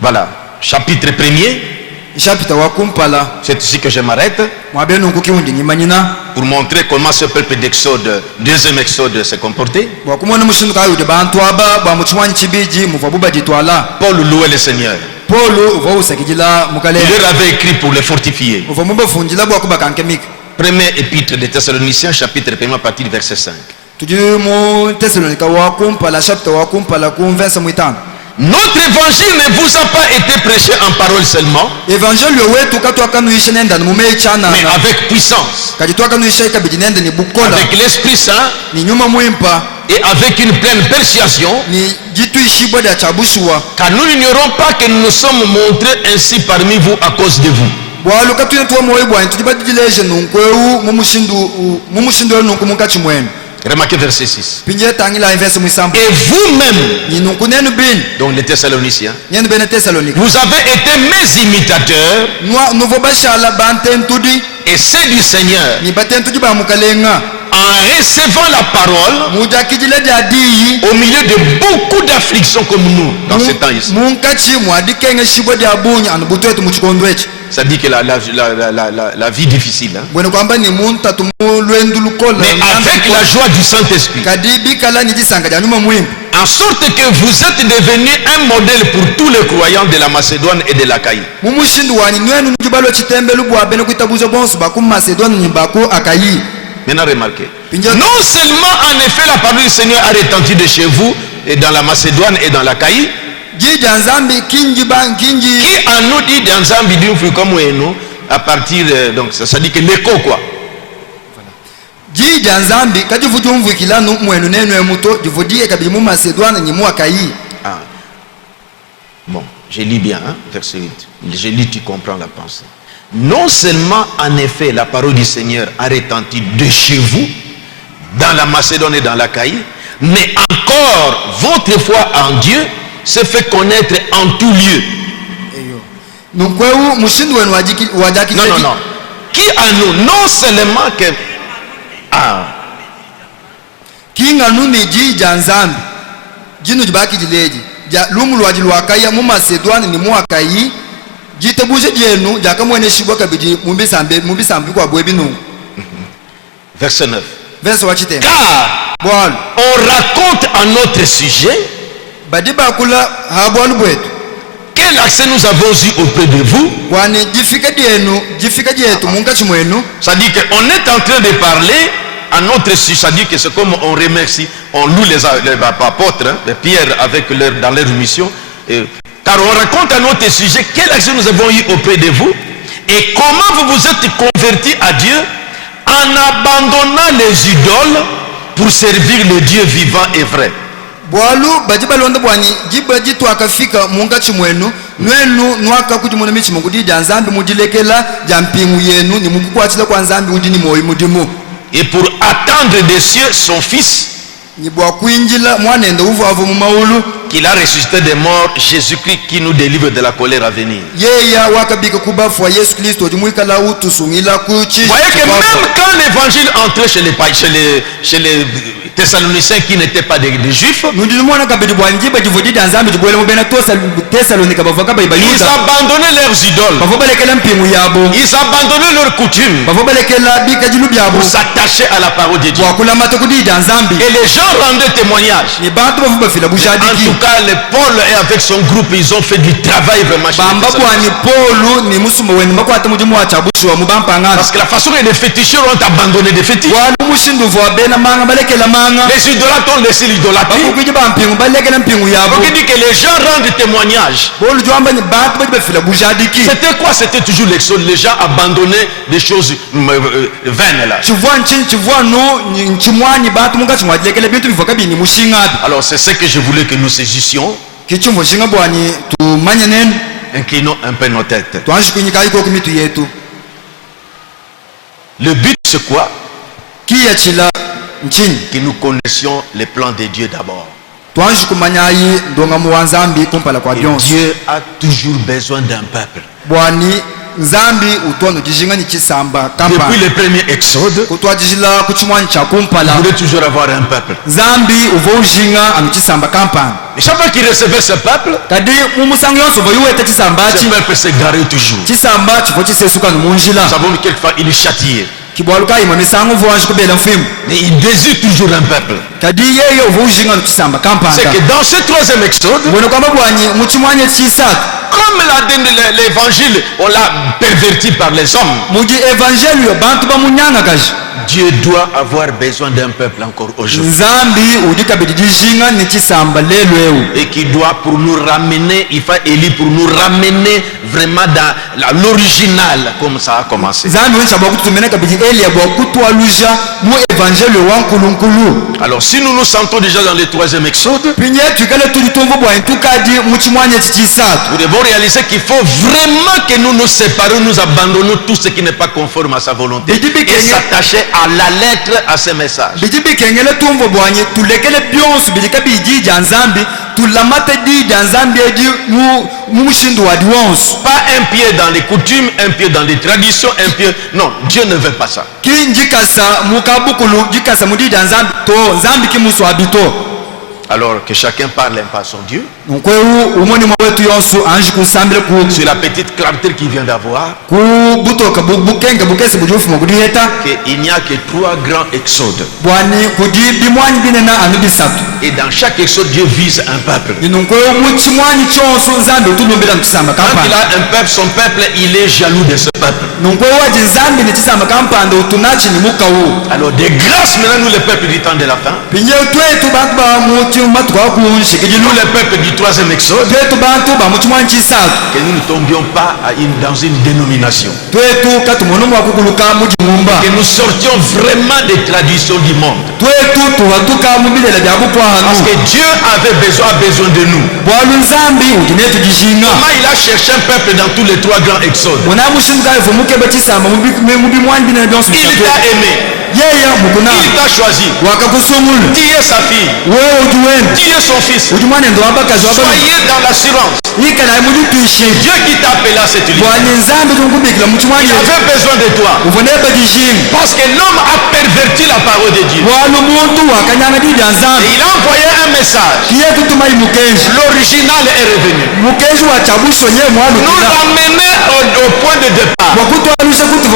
Voilà, chapitre 1er. Chapitre wa kumpala. C'est ici que je m'arrête. Mwabenu kukiundi nyimanyina. Pour montrer comment ce peuple d'Exode, deuxième Exode, s'est comporté. Bwa kumona mushindu kayo de bantu aba ba muchwanyi chibiji muvabuba jitwala. Paul louait le Seigneur. Paul va usakijila mukale. Il leur avait écrit pour les fortifier. Uvamuba funjila bwa kuba kankemik. Premier épître des Thessaloniciens, chapitre 1 à partir du verset 5. Tuji mu Thessalonika wa kumpala chapitre wa kumpala ku verset 5. Notre évangile ne vous a pas été prêché en parole seulement, Évangile wetu katwaka nuisha nenda mumechana. mais avec puissance, Kajitwaka nuisha kabidi nenda ni bukola. avec l'Esprit Saint Ni nyuma mwimpa. et avec une pleine persuasion, Ni jitu ishibwa da chabushwa. car nous n'ignorons pas que nous nous sommes montrés ainsi parmi vous à cause de vous. Bwalu katuna tuwa moyo bwa ntujibadileje nunkweu mumushindu nunku munkachi mwenu. Remarquez verset 6. Pinje tangila verse musambu. Et vous-même, Ni nunku nenu bin. donc les Thessaloniciens, Nenu bene Thessalonika. vous avez été mes imitateurs Nouveau bashala bantentudi. et ceux du Seigneur Ni batentudi ba mukalenga. en recevant la parole Mujakijile jadi. au milieu de beaucoup d'afflictions comme nous dans ce temps ici. Munkachi mwadikenge shibwa dia bunya anubutu wetu muchikondwechi. Ça dit que la vie difficile. Hein? Bwene kwamba ni muntu atumulwendu lukola. Mais avec la joie du Saint-Esprit. Kadibi kala nijisanga januma mwimpu. En sorte que vous êtes devenus un modèle pour tous les croyants de la Macédoine et de l'Achaïe. Mumushindu wani nwenu njibalo chitembe lubwa bene kuitabuza bonso baku Macédoine nyimbaku Akayi. Maintenant remarquez. Non seulement en effet la parole du Seigneur a retenti de chez vous et dans la Macédoine et dans l'Achaïe. Jiji nzambi kinji ban kinji. Qui en nous dit dans Zambie d'une fois comme nous à partir donc ça dit que l'écho quoi. Jiji nzambi kati vutu mvukila no mwenu nenu emuto jivudie kabili mu Macédoine nyimu Akayi. Ah. Bon, je lis bien hein, verset 8. Je lis, tu comprends la pensée. Non seulement en effet la parole du Seigneur a retenti de chez vous dans la Macédoine et dans l'Achaïe, mais encore votre foi en Dieu se fait connaître en tout lieu. Nukweu mushindu wenu wajaki. Non, non, non. Qui en nous, non seulement que... Ah. Kinga nuni jiji nzambi. Jinu jibaki jileji. Ja lumu lwajilu Akaya mu Macédoine ni mu Akayi. Jitebuje jenu jaka mwene shibwa kabidi mumbisambi kwa bwebi nu. Verset 9. Verset wachite. Car on raconte à notre sujet badiba kula habwalu bwetu. Quel accès nous avons eu auprès de vous? Ça dit qu'on est en train de parler à notre sujet. Ça dit que c'est comme on remercie, on loue les apôtres, hein, les pierres avec dans leur mission. Car on raconte à notre sujet quel accès nous avons eu auprès de vous et comment vous vous êtes convertis à Dieu en abandonnant les idoles pour servir le Dieu vivant et vrai. Bwalu bajiba londa bwani jiba jitu akafika munga chimwenu nwenu nwaka kuti muna michi mukudi janzambi mudilekela jampingu yenu ni mukukwatila kwa nzambi udini moyi mudimu. Et pour attendre des cieux son fils ni bwa kuinjila mwanende uvu avu mumaulu qu'il a ressuscité des morts, Jésus-Christ qui nous délivre de la colère à venir. Yeya wakabika kubafu wa Yesu Kristo jumuikala utu sungila kuchi. Voyez que même quand l'évangile entrait chez les Thessaloniciens qui n'étaient pas des Juifs, ils abandonnaient leurs idoles, ils abandonnaient leurs coutumes pour s'attacher à la parole de Dieu. Et les gens rendaient témoignage. En tout cas, Paul et avec son groupe, ils ont fait du travail vraiment chez les Thessaloniciens. Parce que la façon dont les féticheurs ont abandonné des fétiches, les idolâtres ont laissé l'idolâtrie. Donc il dit que les gens rendent témoignage. C'était quoi? C'était toujours l'exode. Les gens abandonnaient des choses vaines là. Alors c'est ce que je voulais que nous saisissions. Inclinons un peu nos têtes. Le but c'est quoi? Que nous connaissions les plans de Dieu d'abord. Dieu a toujours besoin d'un peuple. nzambi utwano jijinga ni chisamba kampala. Depuis le premier exode, Kutwa jijila kuchimwani cha vous kumpala. voulez toujours avoir un peuple. Nzambi uvo ujinga anu chisamba kampala. Et chaque fois qu'il recevait ce peuple, Kadi mumusango yonso vo yuwete chisamba ce chi. peuple s'est garé toujours. Chisamba chifo chisesuka Nous numunjila. savons que quelquefois il est châtié. Kibwaluka ima misango vo anji kubela mfimu. Mais il désire toujours un peuple. Kadi yeye uvo ujinga anu chisamba kampala. C'est que dans ce troisième exode, Bueno kwamba bwanyi muchimwani chisatu. comme l'évangile, on l'a perverti par les hommes, Muji evangeli yo bantu bamunyanga kaji. Dieu doit avoir besoin d'un peuple encore aujourd'hui. Nzambi udikabidi jijinga ni chisamba lelo eu. Et qui doit pour nous ramener, il faut Élie pour nous ramener vraiment dans l'original, comme ça a commencé. Nzambi wencha bwa kutumena kabidi Elia bwa kutwaluja mu evangeli wa nkulunkulu. Alors si nous nous sentons déjà dans le troisième exode, Pinye tukale tulitombo bwa ntukadi muchimwanye chisatu. nous devons réaliser qu'il faut vraiment que nous nous séparions, nous abandonnons tout ce qui n'est pas conforme à sa volonté et s'attacher à la lettre, à ce message. Bijibi kengele tumvo bwanye tulekele byonso bilikabidi ja nzambi tulamate di ja nzambi edi mu mushindu wa diwonso. Pas un pied dans les coutumes, un pied dans les traditions, un pied... Non, Dieu ne veut pas ça. Ki njikasa mukabukulu jikasa mudi ja nzambi to nzambi ki musu abito. Alors que chacun parle un peu à son Dieu. Nkweu umoni mwetu yonso anji kusambile ku Sur la petite clarté qu'il vient d'avoir, ku butoka bukenga bukese bujufu magudiheta qu'il n'y a que 3 grands exodes. bwani kudi bimwanyi binena anu bisatu. Et dans chaque exode, Dieu vise un peuple. Ninunkweu muchimwanyi chonso nzambi tulombela mchisamba Quand il kampanda. a un peuple, son peuple, il est jaloux de ce peuple. Nunkweu waji nzambi ni chisamba kampanda utunachi ni muka wu. Alors de grâce, maintenant nous les peuples du temps de la fin, Pinye twetu bantu ba muti matuka kunshikiji nous les peuples du troisième exode, twetu bantu ba muchimwanyi chisatu. que nous ne tombions pas dans une dénomination. Twetu katumuno mwakukuluka mujimumba. Que nous sortions vraiment des traditions du monde. Twetu tuwatuka mubilela bya Parce bukwahanu. que Dieu a besoin de nous. Bwalu nzambi ukinetu jishinga. Comment il a cherché un peuple dans tous les 3 grands exodes? Mwana mushinga ifu mukebe chisamba mubi mwanyi binena byonso Il bisatu. t'a aimé, Yeye mukuna il t'a choisi, wakakusumula. tu es sa fille, Wewe ujuweni. tu es son fils. Ujumane ndo wabakazi wabali. Soyez dans l'assurance. Ikala mudi tuishi. Dieu qui t'a appelé à cette vie, Bwani nzambi tunkubikila il muchimwanyi. avait besoin de toi. Uvoneba jishinga. Parce que l'homme a perverti la parole de Dieu. Bwalu muntu wakanyanga di bya Et nzambi. il a envoyé un message. Kiye kutuma imukenji. L'original est revenu. Mukenji wa chabusho nye mwalu Nous kila. ramener au point de départ. Wakutwalusha kuti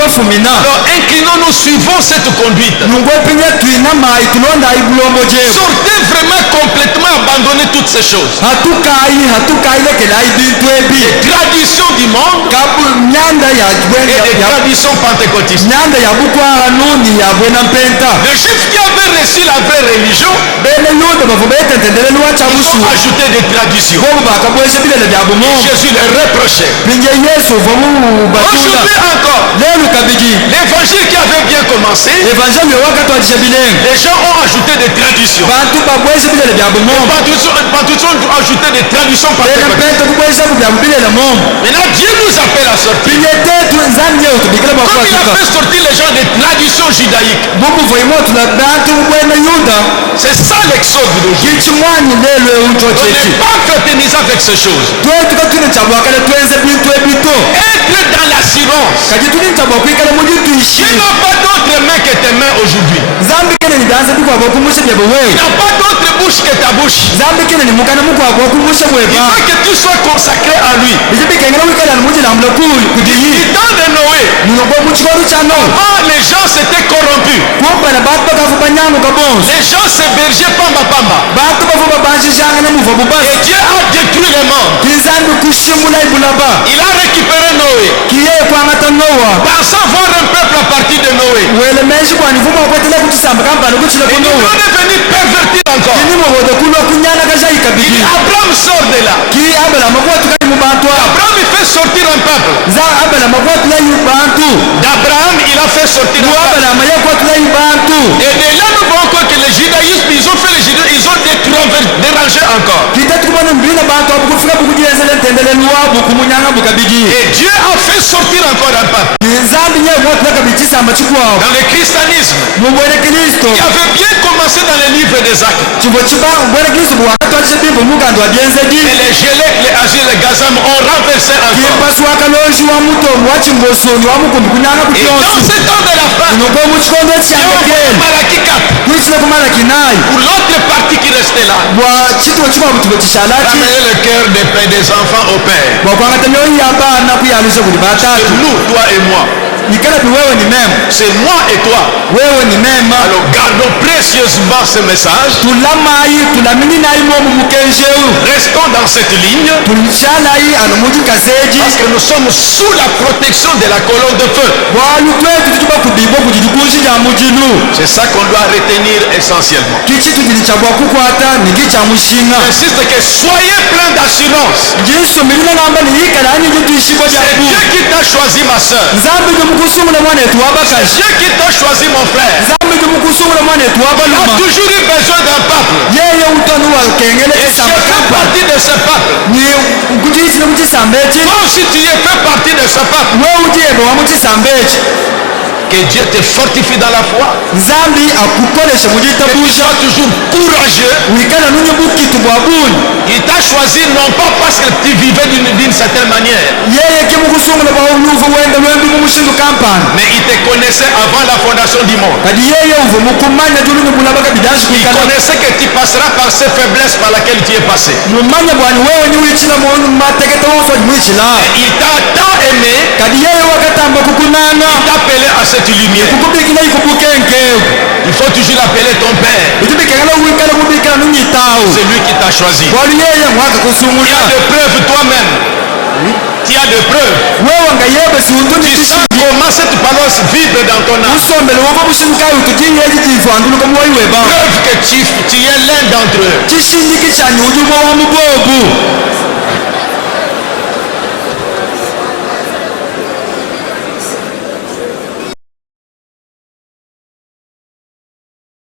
wafumina. Alors inclinons-nous, suivons cette conduite. Nungwe pinye tuina mai tulonda ibulombo jebu. Sortez vraiment complètement, abandonnez toutes ces choses. Hatukai lekela ibintu ebi. Tradition du monde Kabu nyanda ya et des ya traditions pentecôtistes. nyanda ya bukwahanu ni ya bwena mpenta. Les juifs qui avaient reçu la vraie religion, Bene yuda bavubete tendelele wa ils chabusu. ont ajouté des traditions. Bobu bakabweshe bilele bya bumongo. Jésus les reprochait. Pinje Yesu vomu batula. Aujourd'hui encore, Lelu kabiji. l'évangile qui avait bien commencé, Evangeli wakati wa jishabilenga. les gens ont ajouté des traditions. Bantu babweshe bilele bya bumongo. Pentecôtistes ont ajouté des traditions Bene pentecôtistes. pente kubweshe bya bilele mongo. Maintenant, Dieu nous appelle à sortir. Pinje tetu nzambi yetu bikila Comme il a bakwatuka. fait sortir les gens des traditions judaïques. Bubu voimo tula bantu bwena yuda. C'est ça l'exode d'aujourd'hui. Kichimwani lelo uncho On chechi. n'est pas fraternisé avec ces choses. Twetu katuni chabwakale twenze bintu ebito. Être dans l'assurance. Kati tuni chabwakwikala mudi tuishi. Dieu n'a pas d'autre main que tes mains aujourd'hui. Zambi kene ni danza bikwa bokumushe bya Il wewe. n'a pas d'autre bouche que ta bouche. Zambi kene ni mukana mukwa bokumushe Il bweba. veut que tu sois consacré à lui. Bijibi kengela wikala mudi lamla kudiyi. Du temps de Noé, Nungo muchikoru chano. les gens s'étaient corrompus. Kumba na batu bakavuba nyango kabonso. Les gens s'hébergeaient pamba pamba. Batu bavuba banjishanga na muva Et bubasi. Dieu a détruit le monde. Kizambi kushimula ibulaba. Il a récupéré Noé. Kiye kwangata Noa. Pensant voir un peuple à partir de Noé. Wele meshi kwani vuma kwetela kutisamba kampana kuchila Et nous kunoa. sommes devenus pervertis encore. Kini mwobodo kuno kunyana kaja Il ikabidi. dit, Abraham sort de là. Ki abela makwatu kali mubantu. Abraham il fait sortir un peuple. Za abela makwatu la yubantu. D'Abraham il a fait sortir un peuple. Abela maya kwatu la yubantu. Et de là nous voyons encore que les judaïstes, ils ont fait les judaïstes, ils ont dérangé encore. Kita tukubona mbina bantu abukufika bukujenzele tendele nuwa bukumunyanga bukabidi. Et Dieu a fait sortir encore un peuple. Nzambi nye mwatu la kabitisa amachikwa. Dans le christianisme, Mubwele Kristo. qui avait bien commencé commencer dans les livres des Actes. chimbo chiba ubwele kristo bwakatwalisha bimbo mukando wabyenzeji Et les Gélec, les Agir, les Gazam ont renversé encore. kimpasi wakalonji wa mutomu wa chimbosoni wa mukumbi kunyanga Et dans kutyonsi ce temps de la fin, inoko muchikondo Dieu a envoyé chiyambekeni Malachie 4 kuichile kumalaki nayi pour l'autre partie qui restait là. bwa chituo chimwa butubo chishalaki Ramener le cœur des enfants au Père. bwakwangata myoyo ya bana kuyalusha kuli C'est batatu nous, toi et moi. ikalapi wewe ni mema C'est moi et toi. wewe ni mema Alors gardons précieusement ce message. tulamayi tulamini nayi momu mukenjeu Restons dans cette ligne tulishalayi ano mujikaseji parce que nous sommes sous la protection de la colonne de feu. bwalu twetu tutuba kudibo kujidikunji ja mujilu C'est ça qu'on doit retenir essentiellement. kichi tujili cha bwakukwata nigi cha mushinga J'insiste que soyez pleins d'assurance. njisomilile ngamba niyikalani njituishibo C'est jaku Dieu qui t'a choisi, ma soeur. nzambe mukusungula mwanetu C'est wabakashi Dieu qui t'a choisi, mon frère. nzambe mukusungula mwanetu Tu as wabaluma toujours eu besoin d'un peuple. yeye utonu wa kengele Et tu chisamba fais kampa partie de ce peuple. ni kuchiisile muchisamba echi Toi aussi, tu es fait partie de ce peuple. wewe utiyebe wa muchisamba echi Que Dieu te fortifie dans la foi. nzambi akukoleshe Que tu muchitabusha sois toujours courageux. wikala nunye bukitu bwa buni Il t'a choisi non pas parce que tu vivais d'une certaine manière, yeye kimukusungula bwa uluvu wenda lwembi mumushindu kampani mais il te connaissait avant la fondation du monde. kadi yeye uve mukumanya tulunye bulabaka bidashi Il kuikala connaissait que tu passeras par ces faiblesses par lesquelles tu es passé. mumanya bwani wewe ni wichila mu matekete wonso ni mwichila Et il t'a tant aimé, kadi yeye wakatamba kukunana t'appelait à cette lumière. kukubikila ikubukenkewu Il faut toujours l'appeler ton Père. itubikekela wikala kubikila nunyitawu C'est lui qui t'a choisi. bwali yeye mwaka Tu kusungula as de preuves toi-même. Tu as de preuves. wewe nga yebe siuntu Tu sens comment cette parole vibre dans ton âme. usombele wova bushindukayo tujiyeji tifanduluka muwaiweba Preuve que tu es l'un d'entre eux. chishindiki chani ujumo wa mubobu